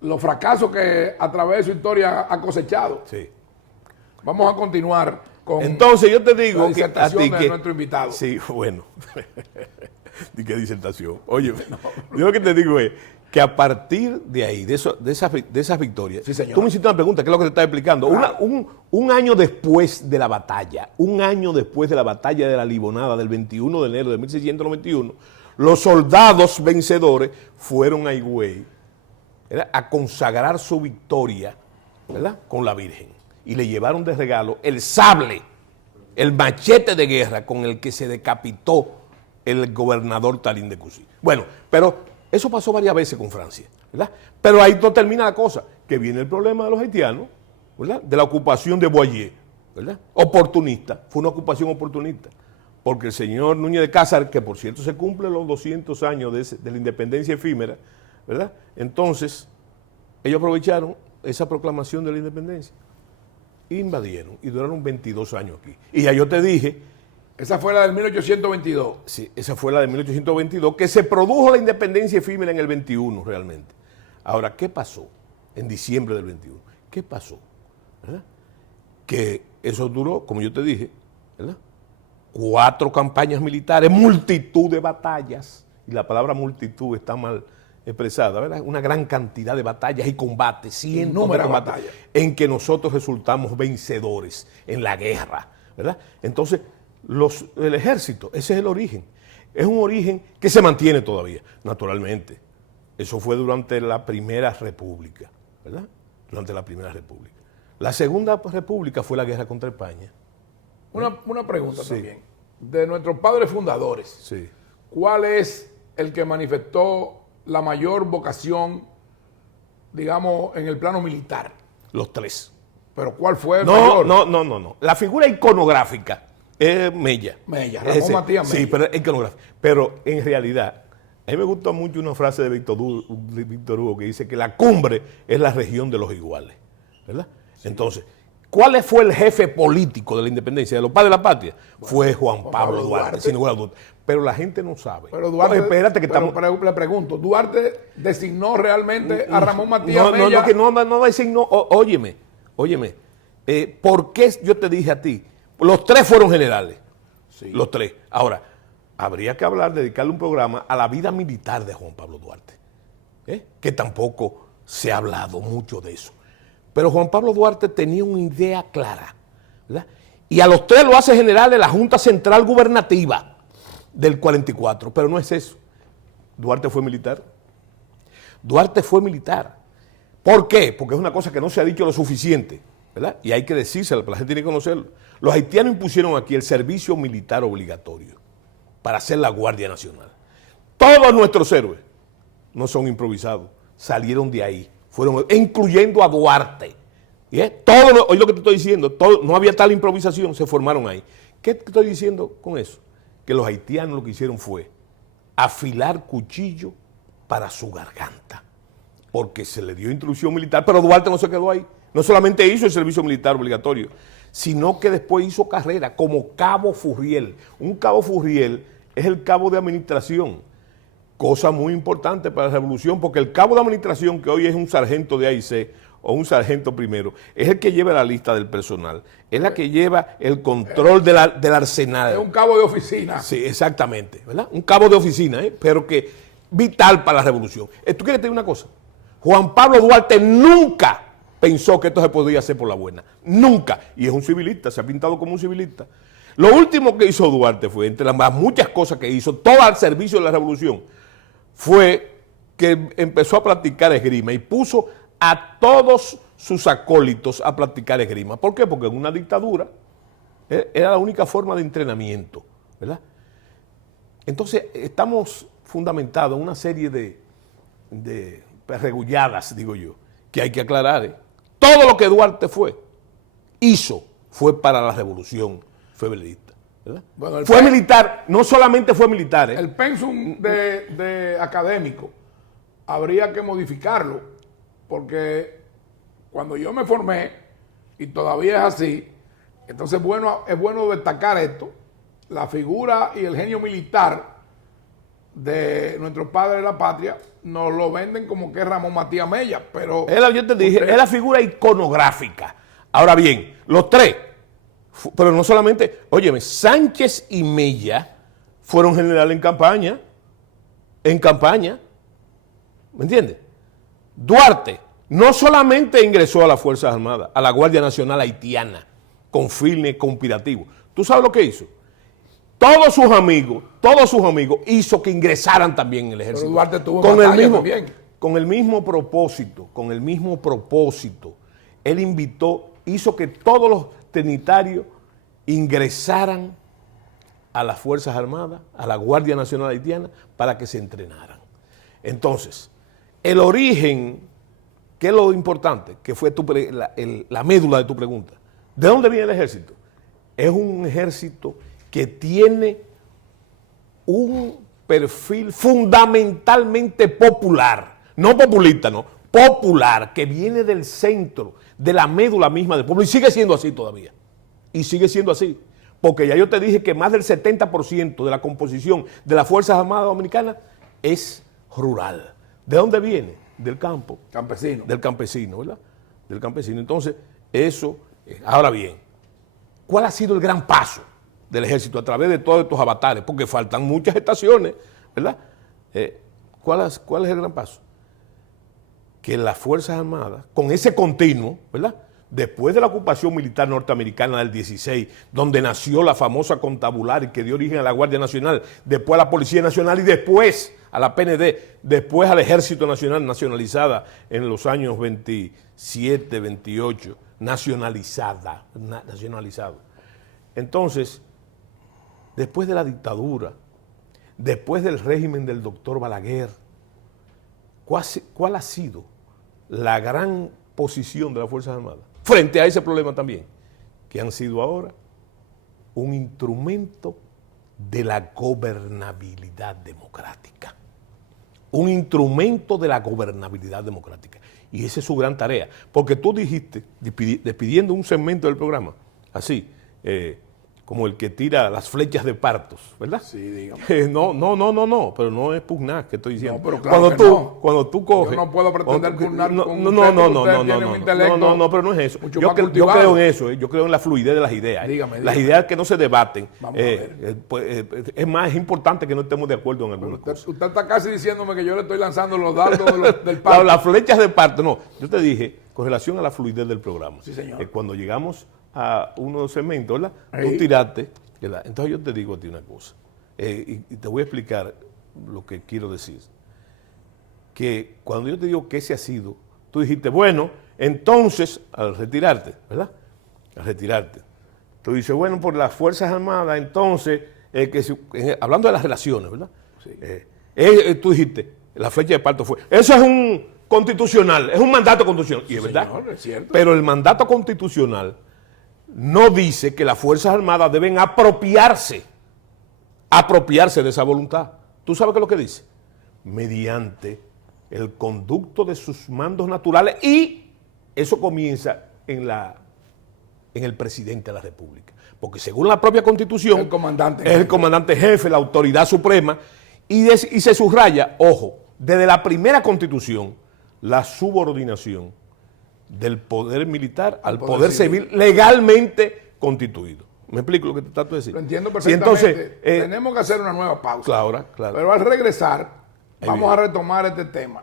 los fracasos que a través de su historia ha cosechado. Sí. Vamos a continuar con Entonces yo te digo la que disertación de nuestro invitado. Sí, bueno. ¿De qué disertación? Oye, yo lo que te digo es que a partir de ahí, de esas victorias, Sí, señor. tú me hiciste una pregunta, ¿qué es lo que te estaba explicando? Claro. Un año después de la batalla, de la Limonada del 21 de enero de 1691, los soldados vencedores fueron a Higüey, ¿verdad?, a consagrar su victoria, ¿verdad?, con la Virgen. Y le llevaron de regalo el sable, el machete de guerra con el que se decapitó el gobernador Tarín de Coucy. Bueno, pero eso pasó varias veces con Francia, ¿verdad? Pero ahí no termina la cosa, que viene el problema de los haitianos, ¿verdad?, de la ocupación de Boyer, ¿verdad? Oportunista, fue una ocupación oportunista, porque el señor Núñez de Cázar, que por cierto se cumplen los 200 años de la independencia efímera, ¿verdad? Entonces, ellos aprovecharon esa proclamación de la independencia, invadieron y duraron 22 años aquí. Y ya yo te dije, Esa fue la del 1822. sí, esa fue la de 1822, que se produjo la independencia efímera en el 21 realmente. Ahora, ¿qué pasó en diciembre del 21? ¿Qué pasó? ¿Verdad? Que eso duró, como yo te dije, ¿verdad?, 4 campañas militares, multitud de batallas, y la palabra multitud está mal expresada, ¿verdad? Una gran cantidad de batallas y combates, cientos de Innumerables combates, batallas. en que nosotros resultamos vencedores en la guerra, ¿verdad? Entonces, el ejército, ese es el origen. Es un origen que se mantiene todavía, naturalmente. Eso fue durante la Primera República, ¿verdad? Durante la Primera República. La Segunda República fue la guerra contra España. Una pregunta Sí. también. De nuestros padres fundadores, Sí. ¿cuál es el que manifestó la mayor vocación, digamos, en el plano militar? Los 3. Pero ¿cuál fue el No, mayor? no. La figura iconográfica es Mella. Mella, Ramón Matías Sí, Mella. pero es iconográfica. Pero en realidad, a mí me gusta mucho una frase de Víctor Hugo que dice que la cumbre es la región de los iguales, ¿verdad? Entonces, ¿cuál fue el jefe político de la independencia de los padres de la patria? Fue Juan Pablo Duarte, sin ninguna duda. Pero la gente no sabe. Pero Duarte, espérate que estamos... le pregunto, ¿Duarte designó realmente a Ramón Matías Mella? No designó. Óyeme. ¿Por qué yo te dije a ti? Los tres fueron generales. Sí. Los tres. Ahora, habría que dedicarle un programa a la vida militar de Juan Pablo Duarte. Que tampoco se ha hablado mucho de eso. Pero Juan Pablo Duarte tenía una idea clara, ¿verdad? Y a los tres lo hace general de la Junta Central Gubernativa del 44, pero no es eso. Duarte fue militar. ¿Por qué? Porque es una cosa que no se ha dicho lo suficiente, ¿verdad? Y hay que decírselo, la gente tiene que conocerlo. Los haitianos impusieron aquí el servicio militar obligatorio para ser la Guardia Nacional. Todos nuestros héroes no son improvisados, salieron de ahí, incluyendo a Duarte. Oye lo que te estoy diciendo, no había tal improvisación, se formaron ahí. ¿Qué te estoy diciendo con eso? Que los haitianos lo que hicieron fue afilar cuchillo para su garganta, porque se le dio instrucción militar, pero Duarte no se quedó ahí. No solamente hizo el servicio militar obligatorio, sino que después hizo carrera como cabo Furriel. Un cabo Furriel es el cabo de administración, cosa muy importante para la revolución, porque el cabo de administración, que hoy es un sargento de AIC o un sargento primero, es el que lleva la lista del personal, es la que lleva el control del arsenal. Es un cabo de oficina. Sí, exactamente, ¿verdad? Un cabo de oficina, pero que vital para la revolución. ¿Tú quieres decir una cosa? Juan Pablo Duarte nunca pensó que esto se podía hacer por la buena. Nunca. Y es un civilista, se ha pintado como un civilista. Lo último que hizo Duarte fue, entre las muchas cosas que hizo, todo al servicio de la revolución, fue que empezó a practicar esgrima y puso a todos sus acólitos a practicar esgrima. ¿Por qué? Porque en una dictadura era la única forma de entrenamiento, ¿verdad? Entonces, estamos fundamentados en una serie de perregulladas, digo yo, que hay que aclarar. Todo lo que Duarte hizo fue para la revolución febrerista. Bueno, fue militar, no solamente fue militar. El pensum de académico habría que modificarlo, porque cuando yo me formé, y todavía es así, entonces es bueno destacar esto, la figura y el genio militar de nuestros padres de la patria, nos lo venden como que es Ramón Matías Mella, pero... Yo te dije, es la figura iconográfica. Ahora bien, los tres, pero no solamente, óyeme, Sánchez y Mella fueron generales en campaña, ¿me entiendes? Duarte no solamente ingresó a las Fuerzas Armadas, a la Guardia Nacional Haitiana, con fines conspirativos. ¿Tú sabes lo que hizo? Todos sus amigos hizo que ingresaran también en el ejército. Pero Duarte tuvo batalla también. Con el mismo propósito, él hizo que todos los trinitarios ingresaran a las Fuerzas Armadas, a la Guardia Nacional Haitiana, para que se entrenaran. Entonces, el origen, que es lo importante, que fue la médula de tu pregunta, ¿de dónde viene el ejército? Es un ejército que tiene un perfil fundamentalmente popular, no populista, no, popular, que viene del centro, de la médula misma del pueblo, y sigue siendo así todavía, y sigue siendo así, porque ya yo te dije que más del 70% de la composición de las Fuerzas Armadas Dominicanas es rural. ¿De dónde viene? Del campo. Campesino. Del campesino, ¿verdad? Del campesino. Entonces, eso, ahora bien, ¿cuál ha sido el gran paso del ejército a través de todos estos avatares? Porque faltan muchas estaciones, ¿verdad? ¿Cuál es el gran paso? Que las Fuerzas Armadas, con ese continuo, ¿verdad? Después de la ocupación militar norteamericana del 16, donde nació la famosa Contabular y que dio origen a la Guardia Nacional, después a la Policía Nacional y después a la PND, después al Ejército Nacional, nacionalizada en los años 27, 28, nacionalizado. Entonces, después de la dictadura, después del régimen del doctor Balaguer, ¿cuál ha sido la gran posición de las Fuerzas Armadas frente a ese problema también? Que han sido ahora un instrumento de la gobernabilidad democrática. un instrumento de la gobernabilidad democrática. Y esa es su gran tarea. Porque tú dijiste, despidiendo un segmento del programa, así, como el que tira las flechas de partos, ¿verdad? Sí, dígame. No, pero no es pugnar que estoy diciendo. No, pero claro cuando tú coges... Yo no puedo pretender pugnar con usted, no, pero no es eso. Yo creo en eso, yo creo en la fluidez de las ideas. Dígame. Las ideas que no se debaten. Vamos a ver. Es importante que no estemos de acuerdo en algunas cosas. Usted está casi diciéndome que yo le estoy lanzando los dardos del parto. Las flechas de parto, no. Yo te dije, con relación a la fluidez del programa. Sí, señor. Cuando llegamos a unos segmentos, ¿verdad? Ahí. Tú tiraste, ¿verdad? Entonces yo te digo a ti una cosa, y te voy a explicar lo que quiero decir. Que cuando yo te digo que ese ha sido, tú dijiste, bueno, entonces, al retirarte, ¿verdad? Al retirarte. Tú dices, bueno, por las Fuerzas Armadas, entonces, hablando de las relaciones, ¿verdad? Sí. Tú dijiste, la flecha de parto fue, eso es un constitucional, es un mandato constitucional, y es verdad. Señor, es cierto. Pero el mandato constitucional no dice que las Fuerzas Armadas deben apropiarse de esa voluntad. ¿Tú sabes qué es lo que dice? Mediante el conducto de sus mandos naturales, y eso comienza en el presidente de la República. Porque según la propia Constitución, El comandante es el comandante jefe, la autoridad suprema, y se subraya, ojo, desde la primera Constitución, la subordinación del poder militar al poder civil legalmente constituido. ¿Me explico lo que te trato de decir? Lo entiendo Sí, perfectamente. entonces, tenemos que hacer una nueva pausa. Claro. Pero al regresar, Ahí vamos viene. a retomar este tema.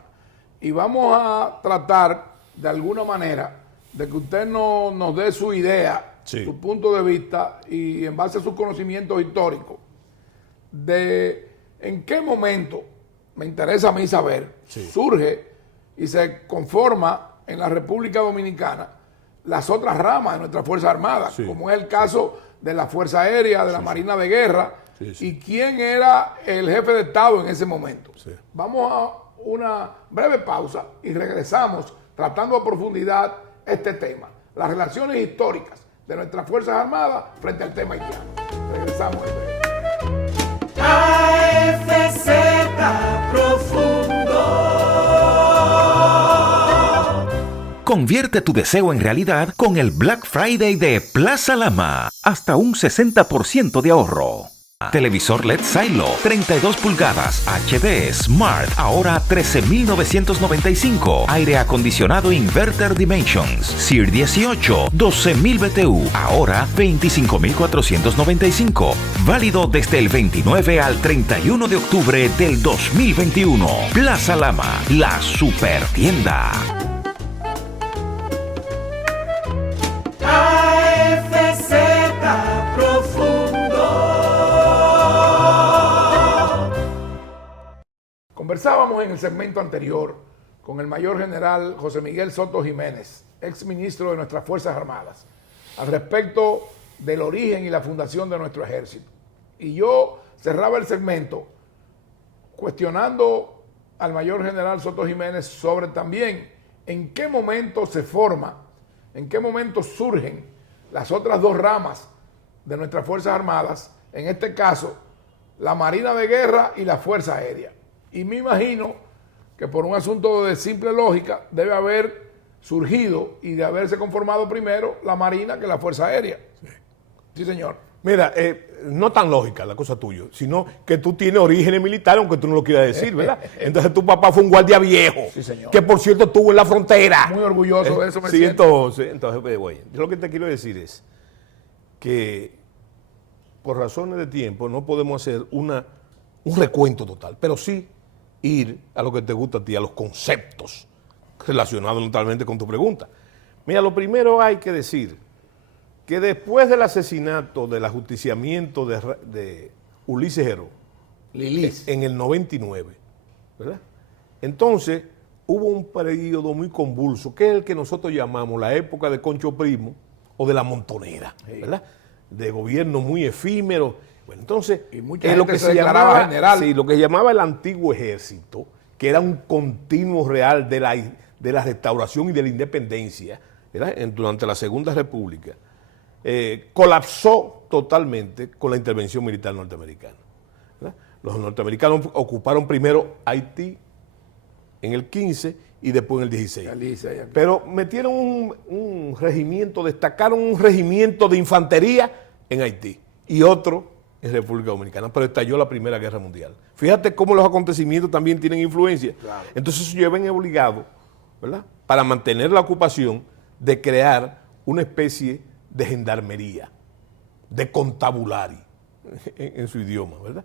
Y vamos a tratar, de alguna manera, de que usted nos dé su idea, Sí. su punto de vista, y en base a sus conocimientos históricos, de en qué momento, me interesa a mí saber, surge y se conforma en la República Dominicana las otras ramas de nuestras Fuerzas Armadas, Sí. como es el caso de la Fuerza Aérea, de la Marina de Guerra, Sí. y quién era el jefe de Estado en ese momento. Sí. Vamos a una breve pausa y regresamos tratando a profundidad este tema, las relaciones históricas de nuestras Fuerzas Armadas frente al tema haitiano. Regresamos en breve. AFZ Profundo. Convierte tu deseo en realidad con el Black Friday de Plaza Lama. Hasta un 60% de ahorro. Televisor LED Silo, 32 pulgadas, HD, Smart, ahora 13,995. Aire acondicionado Inverter Dimensions, SEER 18, 12,000 BTU, ahora 25,495. Válido desde el 29 al 31 de octubre del 2021. Plaza Lama, la super tienda. AFZ Profundo. Conversábamos en el segmento anterior con el mayor general José Miguel Soto Jiménez, ex ministro de nuestras Fuerzas Armadas, al respecto del origen y la fundación de nuestro ejército. Y yo cerraba el segmento cuestionando al mayor general Soto Jiménez sobre también en qué momento se forma, en qué momento surgen las otras dos ramas de nuestras Fuerzas Armadas, en este caso, la Marina de Guerra y la Fuerza Aérea. Y me imagino que por un asunto de simple lógica debe haber surgido y de haberse conformado primero la Marina que la Fuerza Aérea. Sí, señor. Mira, no tan lógica la cosa tuya, sino que tú tienes orígenes militares, aunque tú no lo quieras decir, ¿verdad? Entonces tu papá fue un guardia viejo, Sí, señor. que por cierto estuvo en la frontera. Muy orgulloso de eso, me Sí, siento. entonces, güey, yo lo que te quiero decir es que por razones de tiempo no podemos hacer un recuento total, pero sí ir a lo que te gusta a ti, a los conceptos relacionados totalmente con tu pregunta. Mira, lo primero hay que decir que después del asesinato, del ajusticiamiento de Ulises Heró, Lilis. en el 99, ¿verdad? Entonces hubo un periodo muy convulso, que es el que nosotros llamamos la época de Concho Primo o de la Montonera, ¿verdad? De gobierno muy efímero. Bueno, entonces, Y mucha gente se declaraba llamaba, general. sí, lo que se llamaba el antiguo ejército, que era un continuo real de la restauración y de la independencia, ¿verdad? Durante la Segunda República, colapsó totalmente con la intervención militar norteamericana, ¿verdad? Los norteamericanos ocuparon primero Haití, en el 15 y después en el 16. El 16 aquí. Pero metieron un regimiento, destacaron un regimiento de infantería en Haití y otro en República Dominicana, pero estalló la Primera Guerra Mundial. Fíjate cómo los acontecimientos también tienen influencia. Claro. Entonces eso llevan obligado, ¿verdad?, para mantener la ocupación, de crear una especie de gendarmería, de contabulari, en su idioma, ¿verdad?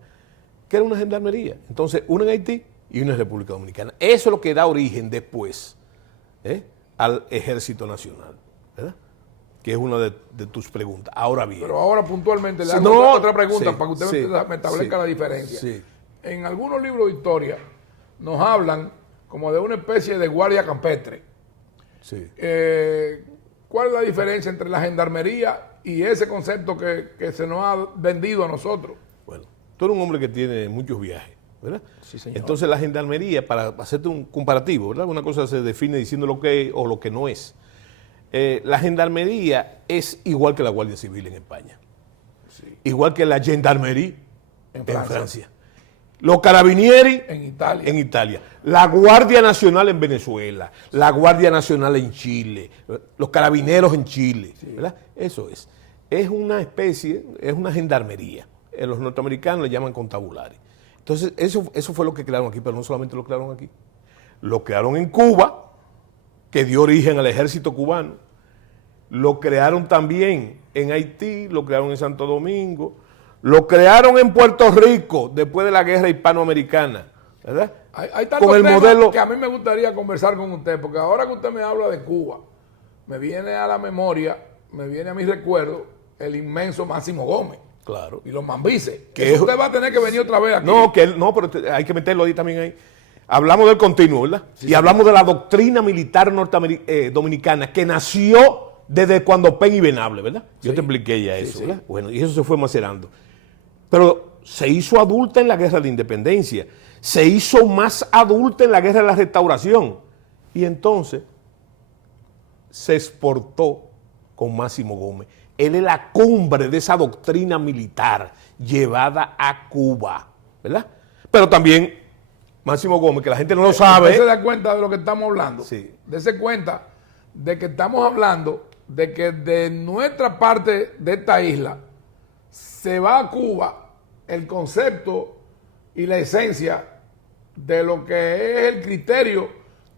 Que era una gendarmería. Entonces, una en Haití y una en República Dominicana. Eso es lo que da origen después al Ejército Nacional, ¿verdad? Que es una de tus preguntas. Ahora bien. Pero ahora puntualmente le hago otra pregunta para que usted me establezca la diferencia. Sí. En algunos libros de historia nos hablan como de una especie de guardia campestre. Sí. ¿Cuál es la diferencia entre la gendarmería y ese concepto que se nos ha vendido a nosotros? Bueno, tú eres un hombre que tiene muchos viajes, ¿verdad? Sí, señor. Entonces la gendarmería, para hacerte un comparativo, ¿verdad? Una cosa se define diciendo lo que es o lo que no es. La gendarmería es igual que la Guardia Civil en España. Sí. Igual que la gendarmerie en Francia. Los carabinieri en Italia. La Guardia Nacional en Venezuela. La Guardia Nacional en Chile. Los carabineros en Chile. Sí. ¿Verdad? Eso es. Es una especie, es una gendarmería. Los norteamericanos le llaman contabulari. Entonces, eso fue lo que crearon aquí, pero no solamente lo crearon aquí. Lo crearon en Cuba, que dio origen al ejército cubano. Lo crearon también en Haití, lo crearon en Santo Domingo, lo crearon en Puerto Rico después de la guerra hispanoamericana, ¿verdad? Hay tantos temas modelo que a mí me gustaría conversar con usted, porque ahora que usted me habla de Cuba, me viene a la memoria, me viene a mi recuerdo el inmenso Máximo Gómez. Claro. Y los mambises. Que usted va a tener que venir otra vez aquí. No, pero hay que meterlo ahí también ahí. Hablamos del continuo, ¿verdad? Sí, y hablamos de la doctrina militar dominicana que nació desde cuando Pen y Venable, ¿verdad? Yo te expliqué ya eso, ¿verdad? Bueno, y eso se fue macerando. Pero se hizo adulta en la Guerra de Independencia, se hizo más adulta en la Guerra de la Restauración, y entonces se exportó con Máximo Gómez. Él es la cumbre de esa doctrina militar llevada a Cuba, ¿verdad? Pero también Máximo Gómez, que la gente no lo sabe. ¿Usted se da cuenta de lo que estamos hablando? Sí. Dese cuenta de que estamos hablando de que de nuestra parte de esta isla se va a Cuba el concepto y la esencia de lo que es el criterio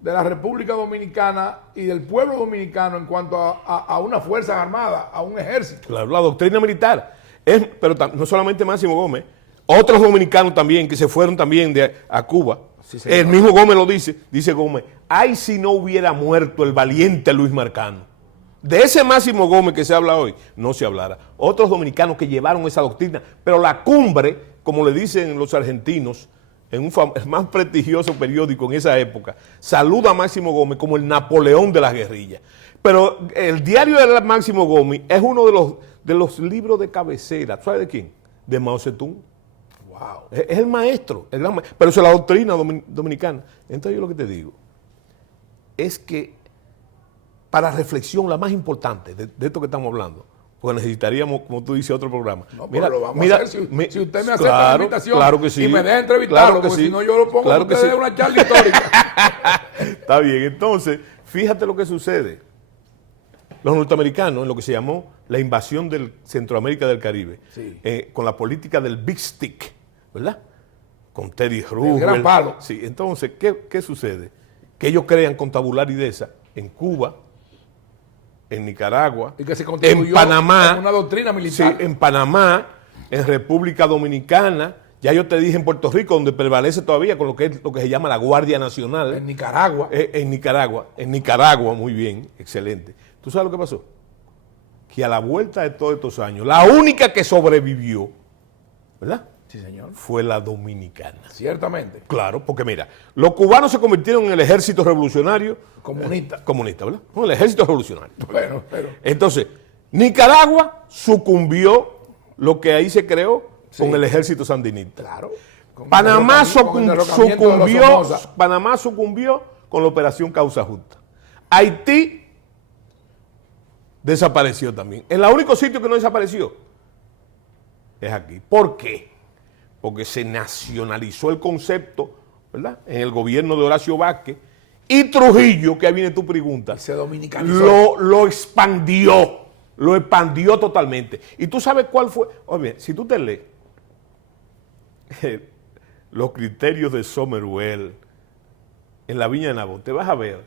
de la República Dominicana y del pueblo dominicano en cuanto a una fuerza armada, a un ejército. Claro, la doctrina militar. Pero no solamente Máximo Gómez, otros dominicanos también que se fueron también a Cuba. Sí, el mismo Gómez lo dice Gómez, ay si no hubiera muerto el valiente Luis Marcano. De ese Máximo Gómez que se habla hoy, no se hablará. Otros dominicanos que llevaron esa doctrina, pero la cumbre, como le dicen los argentinos, en el más prestigioso periódico en esa época, saluda a Máximo Gómez como el Napoleón de las guerrillas. Pero el diario de Máximo Gómez es uno de los libros de cabecera. ¿Sabe de quién? De Mao Zedong. Wow. Es el maestro, el gran maestro. Pero eso es la doctrina dominicana. Entonces yo lo que te digo es que para reflexión, la más importante de esto que estamos hablando, pues necesitaríamos, como tú dices, otro programa. No, mira, lo vamos a hacer si usted me acepta la invitación, claro que sí, y me deja entrevistarlo, porque si no yo lo pongo a ustedes una charla histórica. Está bien, entonces, fíjate lo que sucede. Los norteamericanos, en lo que se llamó la invasión de Centroamérica del Caribe, con la política del Big Stick, ¿verdad? Con Teddy Roosevelt. El gran palo. Sí, entonces, ¿qué sucede? Que ellos crean contabularidad en Cuba, en Nicaragua, y que se en Panamá, en una doctrina militar. Sí, en Panamá, en República Dominicana, ya yo te dije en Puerto Rico, donde prevalece todavía con lo que se llama la Guardia Nacional. En Nicaragua. En Nicaragua, muy bien, excelente. ¿Tú sabes lo que pasó? Que a la vuelta de todos estos años, la única que sobrevivió, ¿verdad? Sí, señor. Fue la dominicana. Ciertamente. Claro, porque mira, los cubanos se convirtieron en el ejército revolucionario. Comunista. Comunista, ¿verdad? No, el ejército revolucionario. Bueno, pero. Entonces, Nicaragua sucumbió lo que ahí se creó con el ejército sandinista. Claro. Panamá sucumbió con la operación Causa Justa. Haití desapareció también. El único sitio que no desapareció es aquí. ¿Por qué? Porque se nacionalizó el concepto ¿verdad? En el gobierno de Horacio Vázquez, y Trujillo, que ahí viene tu pregunta, Se dominicanizó. lo expandió totalmente. ¿Y tú sabes cuál fue? Oye, si tú te lees los criterios de Somerwell en la Viña de Nabó, te vas a ver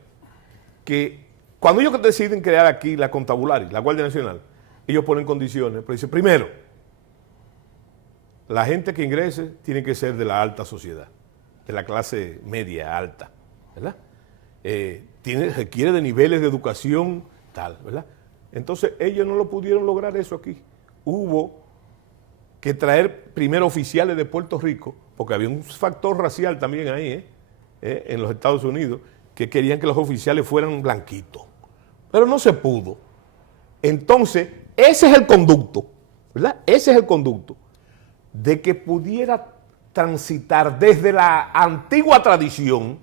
que cuando ellos deciden crear aquí la Contabularia, la Guardia Nacional, ellos ponen condiciones, pero dice, primero, la gente que ingrese tiene que ser de la alta sociedad, de la clase media alta, ¿verdad? Requiere de niveles de educación tal, ¿verdad? Entonces ellos no lo pudieron lograr eso aquí. Hubo que traer primero oficiales de Puerto Rico, porque había un factor racial también ahí, en los Estados Unidos, que querían que los oficiales fueran blanquitos. Pero no se pudo. Entonces, ese es el conducto, ¿verdad? Ese es el conducto de que pudiera transitar desde la antigua tradición,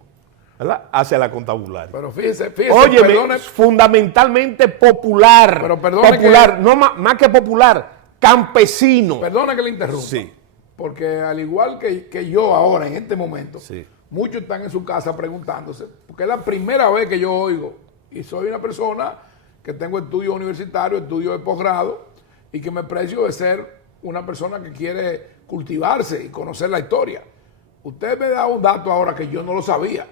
¿verdad?, hacia la contabularia. Pero fíjese, Óyeme, perdone, fundamentalmente popular. Pero perdone popular, no más que popular, campesino. perdone que le interrumpa. Sí. Porque al igual que yo ahora, en este momento, Sí. muchos están en su casa preguntándose, porque es la primera vez que yo oigo, y soy una persona que tengo estudios universitarios, estudios de posgrado, y que me precio de ser una persona que quiere cultivarse y conocer la historia. Usted me da un dato ahora que yo no lo sabía.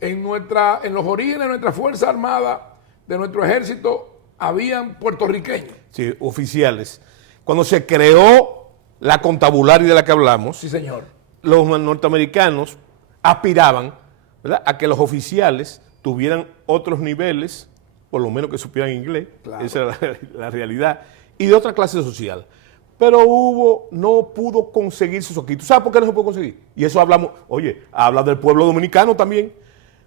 En los orígenes de nuestra Fuerza Armada, de nuestro ejército, habían puertorriqueños. Sí, oficiales. Cuando se creó la contabularia de la que hablamos, Sí, señor. los norteamericanos aspiraban, ¿verdad?, a que los oficiales tuvieran otros niveles, por lo menos que supieran inglés, Claro. esa era la realidad, y de otra clase social. Pero no pudo conseguirse eso aquí. ¿Tú sabes por qué no se pudo conseguir? Y eso hablamos, oye, habla del pueblo dominicano también.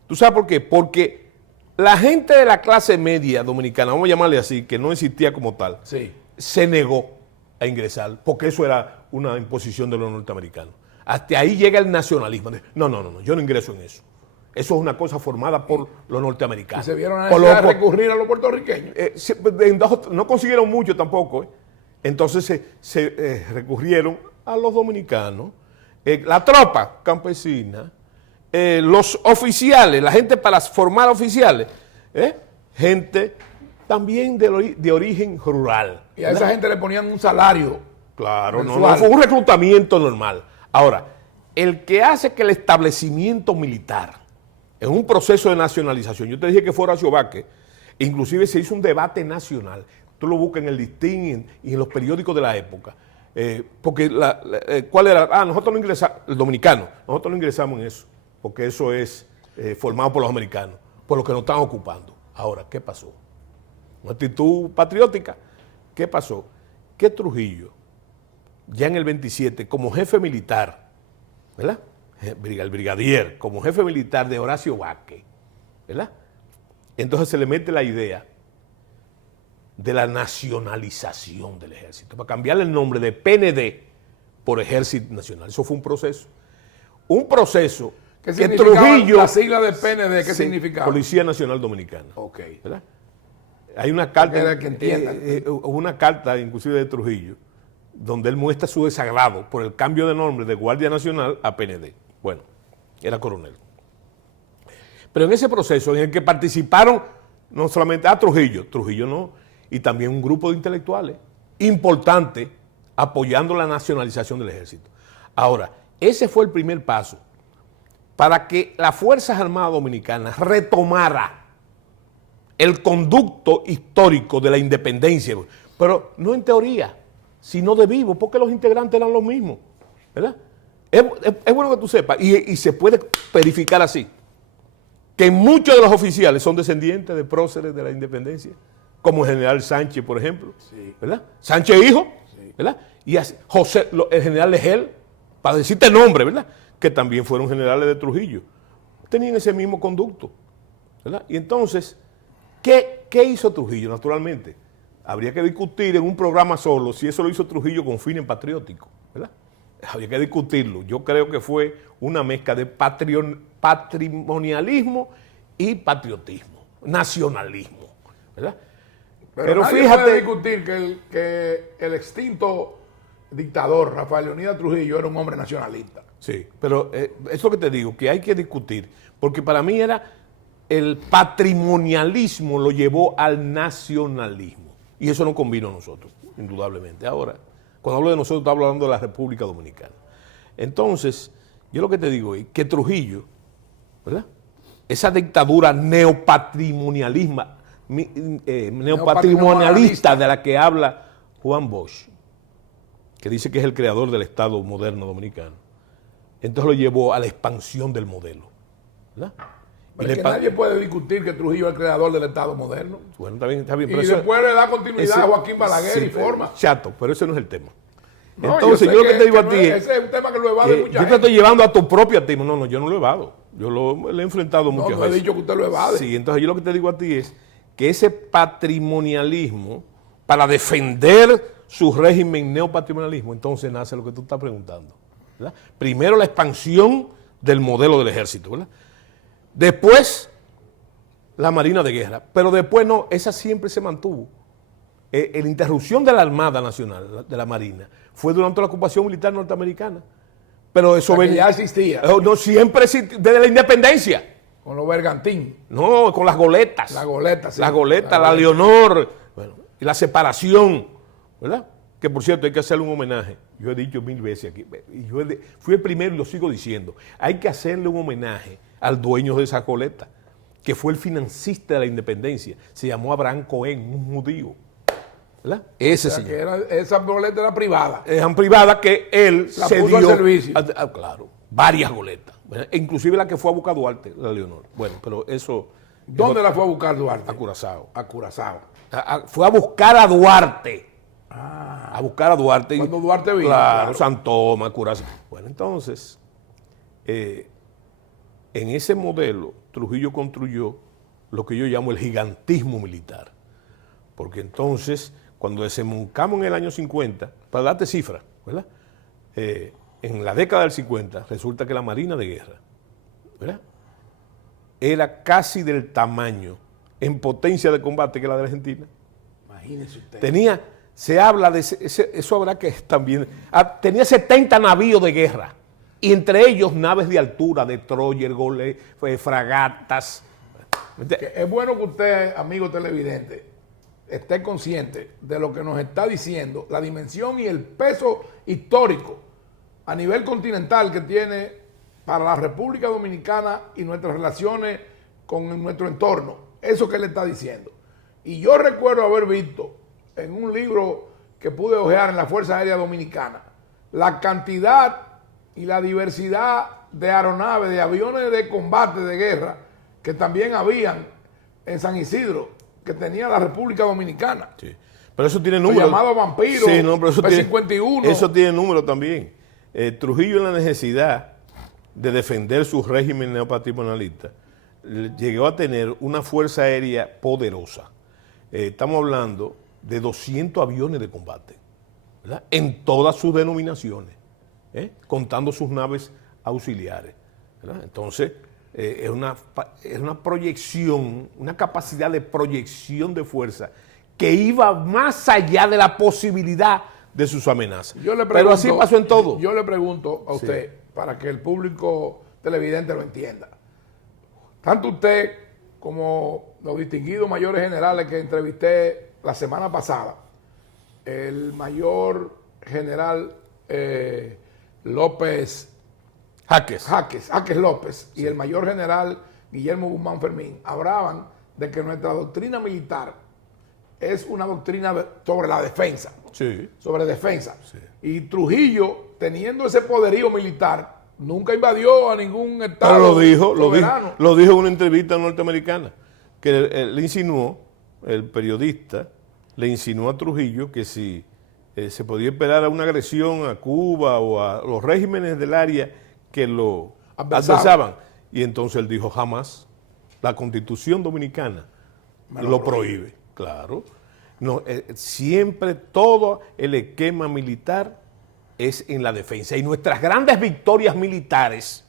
¿Tú sabes por qué? Porque la gente de la clase media dominicana, vamos a llamarle así, que no existía como tal, Sí. se negó a ingresar, porque eso era una imposición de los norteamericanos. Hasta ahí llega el nacionalismo. No, yo no ingreso en eso. Eso es una cosa formada por los Y norteamericanos. se vieron a Por necesidad de los- recurrir a los puertorriqueños. no consiguieron mucho tampoco. Entonces se recurrieron a los dominicanos, la tropa campesina, los oficiales, la gente para formar oficiales, gente también de origen rural. Y a esa gente le ponían un salario. Claro, no mensual. fue un reclutamiento normal. Ahora, el que hace que el establecimiento militar, en un proceso de nacionalización, yo te dije que fue Horacio Vázquez, inclusive se hizo un debate nacional, tú lo buscas en el Listín y en los periódicos de la época, porque ¿cuál era? Nosotros no ingresamos, el dominicano, nosotros no ingresamos en eso, porque eso es formado por los americanos, por los que nos están ocupando. Ahora, ¿qué pasó? Una actitud patriótica. ¿Qué pasó? Que Trujillo, ya en el 27, como jefe militar, ¿verdad?, el brigadier, como jefe militar de Horacio Vázquez, ¿verdad?, entonces se le mete la idea de la nacionalización del ejército, para cambiarle el nombre de PND por Ejército Nacional. Eso fue un proceso. Un proceso ¿Qué que significaba Trujillo... la sigla de PND? ¿Qué Sí, significaba? Policía Nacional Dominicana. Ok. ¿Verdad? Hay una carta, Para que entiendan. una carta inclusive de Trujillo, donde él muestra su desagrado por el cambio de nombre de Guardia Nacional a PND. Bueno, era coronel. Pero en ese proceso en el que participaron no solamente Trujillo no, y también un grupo de intelectuales importante apoyando la nacionalización del ejército. Ahora, ese fue el primer paso para que las Fuerzas Armadas Dominicanas retomara el conducto histórico de la independencia, pero no en teoría, sino de vivo, porque los integrantes eran los mismos, ¿verdad? Es bueno que tú sepas, y se puede verificar así, que muchos de los oficiales son descendientes de próceres de la independencia, como el general Sánchez, por ejemplo, Sí. ¿verdad? Sánchez hijo, ¿verdad? Y así, el general Legel, para decirte nombre, ¿verdad?, que también fueron generales de Trujillo, tenían ese mismo conducto, ¿verdad? Y entonces, ¿qué hizo Trujillo? Naturalmente, habría que discutir en un programa solo si eso lo hizo Trujillo con fines patrióticos, ¿verdad? Habría que discutirlo. Yo creo que fue una mezcla de patrimonialismo y patriotismo, nacionalismo, ¿verdad? Pero nadie fíjate, puede discutir que el extinto dictador Rafael Leónidas Trujillo era un hombre nacionalista. Sí, pero es lo que te digo, que hay que discutir, porque para mí era el patrimonialismo lo llevó al nacionalismo, y eso no convino a nosotros, indudablemente. Ahora, cuando hablo de nosotros, estoy hablando de la República Dominicana. Entonces, yo lo que te digo es que Trujillo, ¿verdad? Esa dictadura neopatrimonialista de la que habla Juan Bosch, que dice que es el creador del Estado moderno dominicano, entonces lo llevó a la expansión del modelo, ¿verdad? Pero es que nadie puede discutir que Trujillo es el creador del Estado moderno. Bueno, está bien. Y después le da continuidad a Joaquín Balaguer y forma. Chato, pero ese no es el tema. No, entonces, yo lo que te digo a ti ese es un tema que lo evade mucha yo gente. te estoy llevando a tu propia tema. No, yo no lo evado. Yo lo he enfrentado muchas No he veces. dicho que usted lo evade. Sí, entonces yo lo que te digo a ti es que ese patrimonialismo, para defender su régimen neopatrimonialismo, entonces nace lo que tú estás preguntando, ¿verdad? Primero la expansión del modelo del ejército, ¿verdad? Después la Marina de Guerra, pero después no, esa siempre se mantuvo. La interrupción de la Armada Nacional, de la Marina, fue durante la ocupación militar norteamericana. Pero eso ya existía. No, siempre existió, desde la independencia. Con los bergantín. No, con las goletas. La goleta, sí. La goleta, la Leonor, bueno, y la separación, ¿verdad? Que por cierto hay que hacerle un homenaje. Yo he dicho 1000 veces aquí, y fui el primero y lo sigo diciendo. Hay que hacerle un homenaje al dueño de esa goleta, que fue el financista de la independencia. Se llamó Abraham Cohen, un judío, ¿verdad? Ese señor. Que esa goleta era privada. Eran privadas que él La se puso dio al servicio. Claro, varias goletas, ¿verdad? Inclusive la que fue a buscar Duarte, la Leonor. Bueno, pero eso... ¿Dónde la fue a buscar Duarte? A Curazao. A Curazao. Fue a buscar a Duarte. A buscar a Duarte. Cuando Duarte vino. Claro, San Tomás, Curazao. Bueno, entonces, en ese modelo, Trujillo construyó lo que yo llamo el gigantismo militar. Porque entonces, cuando desembarcamos en el año 50, para darte cifras, ¿verdad? En la década del 50, resulta que la Marina de Guerra, ¿verdad?, era casi del tamaño en potencia de combate que la de la Argentina. Imagínese usted. Se habla de eso habrá que también, tenía 70 navíos de guerra, y entre ellos naves de altura, destroyer, fragatas. Es bueno que usted, amigo televidente, esté consciente de lo que nos está diciendo, la dimensión y el peso histórico a nivel continental que tiene para la República Dominicana y nuestras relaciones con nuestro entorno. Eso que él está diciendo. Y yo recuerdo haber visto en un libro que pude hojear en la Fuerza Aérea Dominicana la cantidad y la diversidad de aeronaves, de aviones de combate de guerra que también habían en San Isidro, que tenía la República Dominicana. Sí. Pero eso tiene número. Llamado Vampiro, sí, no, pero eso P-51. Eso tiene número también. Trujillo, en la necesidad de defender su régimen neopatrimonialista, llegó a tener una fuerza aérea poderosa. Estamos hablando de 200 aviones de combate, ¿verdad?, en todas sus denominaciones, contando sus naves auxiliares, ¿verdad? Entonces, es una proyección, una capacidad de proyección de fuerza que iba más allá de la posibilidad de sus amenazas. Pero así pasó en todo. Yo le pregunto a usted, para que el público televidente lo entienda. Tanto usted como los distinguidos mayores generales que entrevisté la semana pasada, el mayor general Jaques López, y el mayor general Guillermo Guzmán Fermín, hablaban de que nuestra doctrina militar es una doctrina sobre la defensa. Sí. Sobre defensa. Sí. Y Trujillo, teniendo ese poderío militar, nunca invadió a ningún estado. Pero lo dijo en una entrevista norteamericana, que le insinuó, el periodista, le insinuó a Trujillo que si se podía esperar a una agresión a Cuba o a los regímenes del área que lo adversaban. Y entonces él dijo, jamás, la Constitución Dominicana lo prohíbe. Claro. No, siempre todo el esquema militar es en la defensa. Y nuestras grandes victorias militares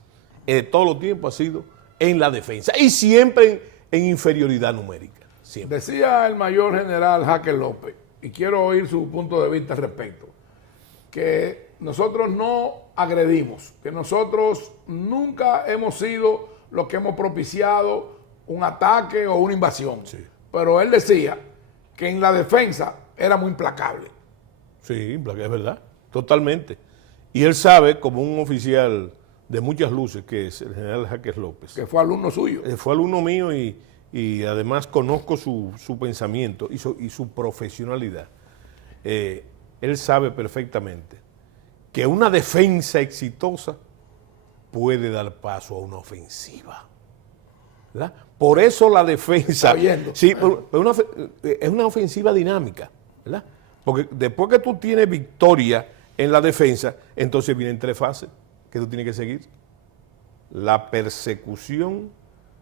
de todos los tiempos ha sido en la defensa. Y siempre en inferioridad numérica. Siempre. Decía el mayor general Jaques López, y quiero oír su punto de vista al respecto, que nosotros no agredimos, que nosotros nunca hemos sido los que hemos propiciado un ataque o una invasión. Sí. Pero él decía que en la defensa era muy implacable. Sí, es verdad, totalmente. Y él sabe, como un oficial de muchas luces, que es el general Jaques López. Que fue alumno suyo. Fue alumno mío y además conozco su pensamiento y su profesionalidad. Él sabe perfectamente que una defensa exitosa puede dar paso a una ofensiva. ¿Verdad? Por eso la defensa... Está viendo. Sí, es una ofensiva dinámica, ¿verdad? Porque después que tú tienes victoria en la defensa, entonces vienen 3 fases que tú tienes que seguir. La persecución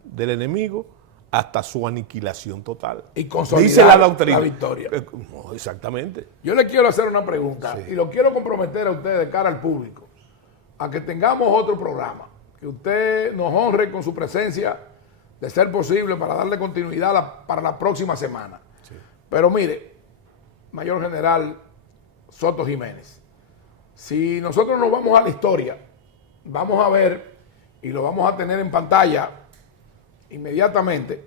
del enemigo hasta su aniquilación total. Y consolidar dice la doctrina. La victoria. No, exactamente. Yo le quiero hacer una pregunta y lo quiero comprometer a usted de cara al público, a que tengamos otro programa, que usted nos honre con su presencia, de ser posible, para darle continuidad para la próxima semana. Sí. Pero mire, Mayor General Soto Jiménez, si nosotros nos vamos a la historia, vamos a ver, y lo vamos a tener en pantalla inmediatamente,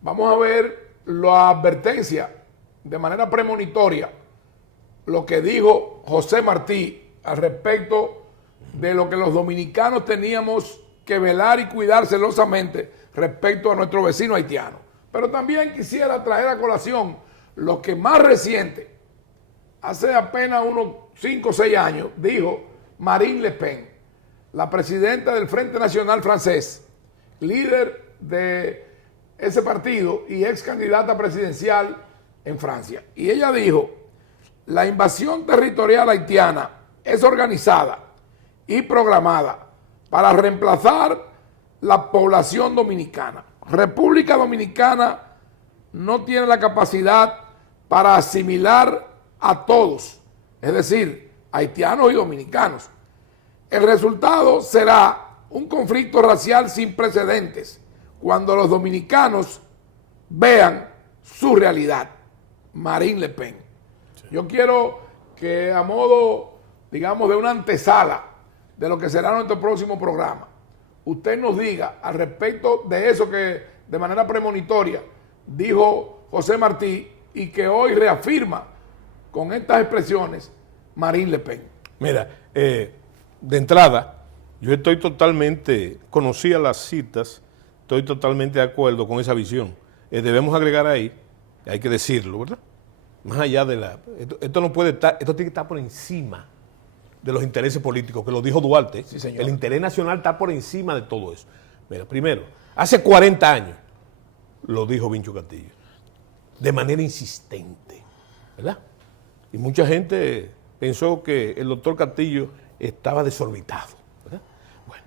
vamos a ver la advertencia de manera premonitoria, lo que dijo José Martí al respecto de lo que los dominicanos teníamos que velar y cuidar celosamente respecto a nuestro vecino haitiano. Pero también quisiera traer a colación lo que más reciente, hace apenas unos 5 o 6 años, dijo Marine Le Pen, la presidenta del Frente Nacional francés, líder de ese partido y ex candidata presidencial en Francia. Y ella dijo: la invasión territorial haitiana es organizada y programada para reemplazar la población dominicana. República Dominicana no tiene la capacidad para asimilar a todos, es decir, haitianos y dominicanos. El resultado será un conflicto racial sin precedentes cuando los dominicanos vean su realidad. Marine Le Pen. Sí. Yo quiero que, a modo, digamos, de una antesala de lo que será nuestro próximo programa, usted nos diga al respecto de eso que de manera premonitoria dijo José Martí y que hoy reafirma con estas expresiones Marine Le Pen. Mira, de entrada, yo estoy totalmente, conocía las citas, estoy totalmente de acuerdo con esa visión. Debemos agregar ahí, hay que decirlo, ¿verdad? Más allá de esto no puede estar, esto tiene que estar por encima de los intereses políticos, que lo dijo Duarte. Sí, señor. El interés nacional está por encima de todo eso. Mira, primero, hace 40 años, lo dijo Vincho Castillo, de manera insistente, ¿verdad? Y mucha gente pensó que el doctor Castillo estaba desorbitado, ¿verdad? Bueno,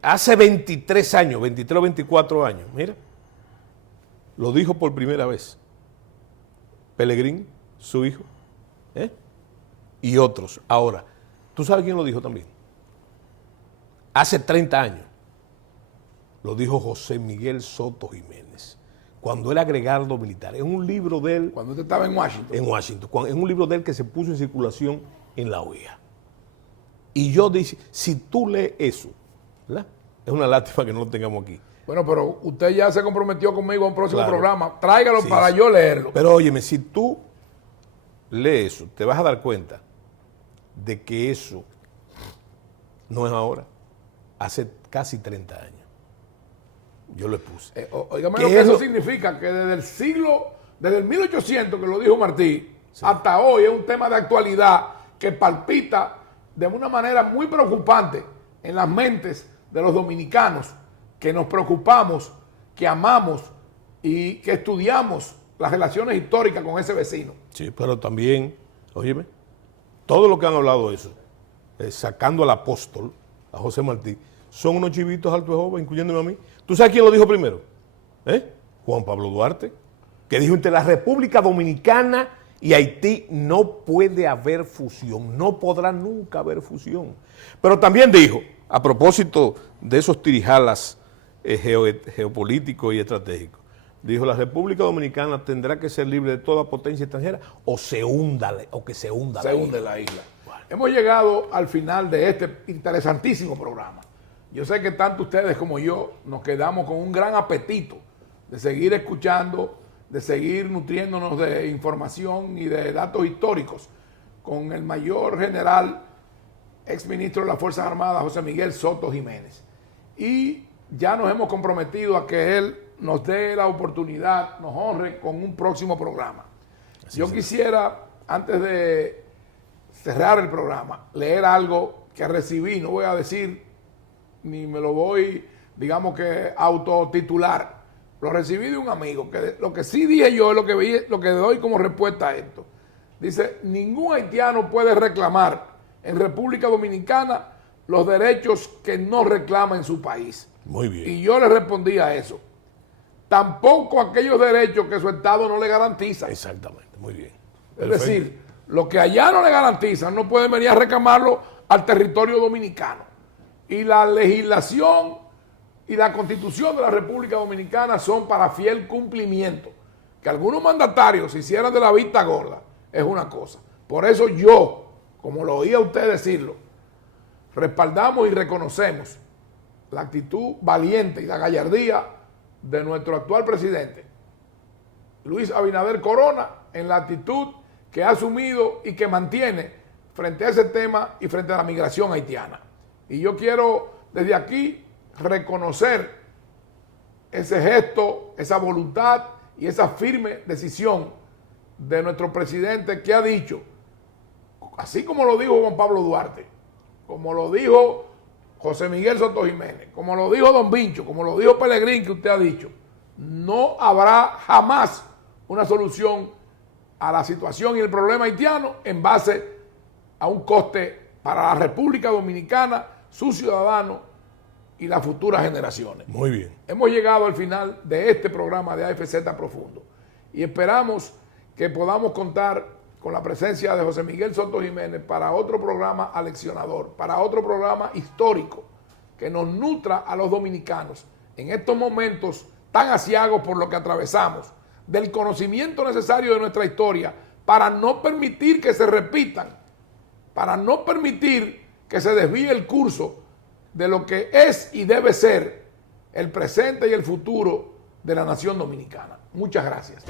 hace 23 años, 23 o 24 años, mira, lo dijo por primera vez Pelegrín, su hijo, y otros. Ahora, ¿tú sabes quién lo dijo también? Hace 30 años lo dijo José Miguel Soto Jiménez, cuando era agregado militar. Es un libro de él. Cuando usted estaba en Washington. En Washington. Es un libro de él que se puso en circulación en la OEA. Y yo dije, si tú lees eso, ¿verdad? Es una lástima que no lo tengamos aquí. Bueno, pero usted ya se comprometió conmigo a un próximo Claro. programa. Tráigalo Sí, para sí. yo leerlo. Pero óyeme, si tú lees eso, te vas a dar cuenta de que eso no es ahora, hace casi 30 años. Yo lo puse. Óigame ¿Qué lo que es eso lo- significa, que desde el 1800, que lo dijo Martí, hasta hoy es un tema de actualidad que palpita de una manera muy preocupante en las mentes de los dominicanos, que nos preocupamos, que amamos y que estudiamos las relaciones históricas con ese vecino. Sí, pero también, óyeme, todo lo que han hablado de eso, sacando al apóstol, a José Martí, son unos chivitos altos de Jehová, incluyéndome a mí. ¿Tú sabes quién lo dijo primero? Juan Pablo Duarte, que dijo: entre la República Dominicana y Haití no puede haber fusión, no podrá nunca haber fusión. Pero también dijo, a propósito de esos tirijalas geopolíticos y estratégicos, dijo: la República Dominicana tendrá que ser libre de toda potencia extranjera o se hunda, o que se hunda Se la hunde isla. la isla. Bueno. Hemos llegado al final de este interesantísimo programa. Yo sé que tanto ustedes como yo nos quedamos con un gran apetito de seguir escuchando, de seguir nutriéndonos de información y de datos históricos con el mayor general, exministro de las Fuerzas Armadas, José Miguel Soto Jiménez. Y ya nos hemos comprometido a que él nos dé la oportunidad, nos honre con un próximo programa. Yo quisiera, antes de cerrar el programa, leer algo que recibí, no voy a decir, ni me lo voy, digamos que autotitular. Lo recibí de un amigo, que lo que sí dije yo es lo que doy como respuesta a esto. Dice, ningún haitiano puede reclamar en República Dominicana los derechos que no reclama en su país. Muy bien. Y yo le respondí a eso. Tampoco aquellos derechos que su Estado no le garantiza. Exactamente, muy bien. Es decir, lo que allá no le garantizan no pueden venir a reclamarlo al territorio dominicano. Y la legislación y la Constitución de la República Dominicana son para fiel cumplimiento. Que algunos mandatarios se hicieran de la vista gorda es una cosa. Por eso yo, como lo oía usted decirlo, respaldamos y reconocemos la actitud valiente y la gallardía de nuestro actual presidente, Luis Abinader Corona, en la actitud que ha asumido y que mantiene frente a ese tema y frente a la migración haitiana. Y yo quiero desde aquí reconocer ese gesto, esa voluntad y esa firme decisión de nuestro presidente, que ha dicho, así como lo dijo Juan Pablo Duarte, como lo dijo José Miguel Soto Jiménez, como lo dijo Don Vincho, como lo dijo Pelegrín, que usted ha dicho, no habrá jamás una solución a la situación y el problema haitiano en base a un coste para la República Dominicana, sus ciudadanos y las futuras generaciones. Muy bien. Hemos llegado al final de este programa de AFZ Profundo y esperamos que podamos contar con la presencia de José Miguel Soto Jiménez para otro programa aleccionador, para otro programa histórico que nos nutra a los dominicanos en estos momentos tan aciagos por lo que atravesamos, del conocimiento necesario de nuestra historia para no permitir que se repitan, para no permitir que se desvíe el curso de lo que es y debe ser el presente y el futuro de la nación dominicana. Muchas gracias.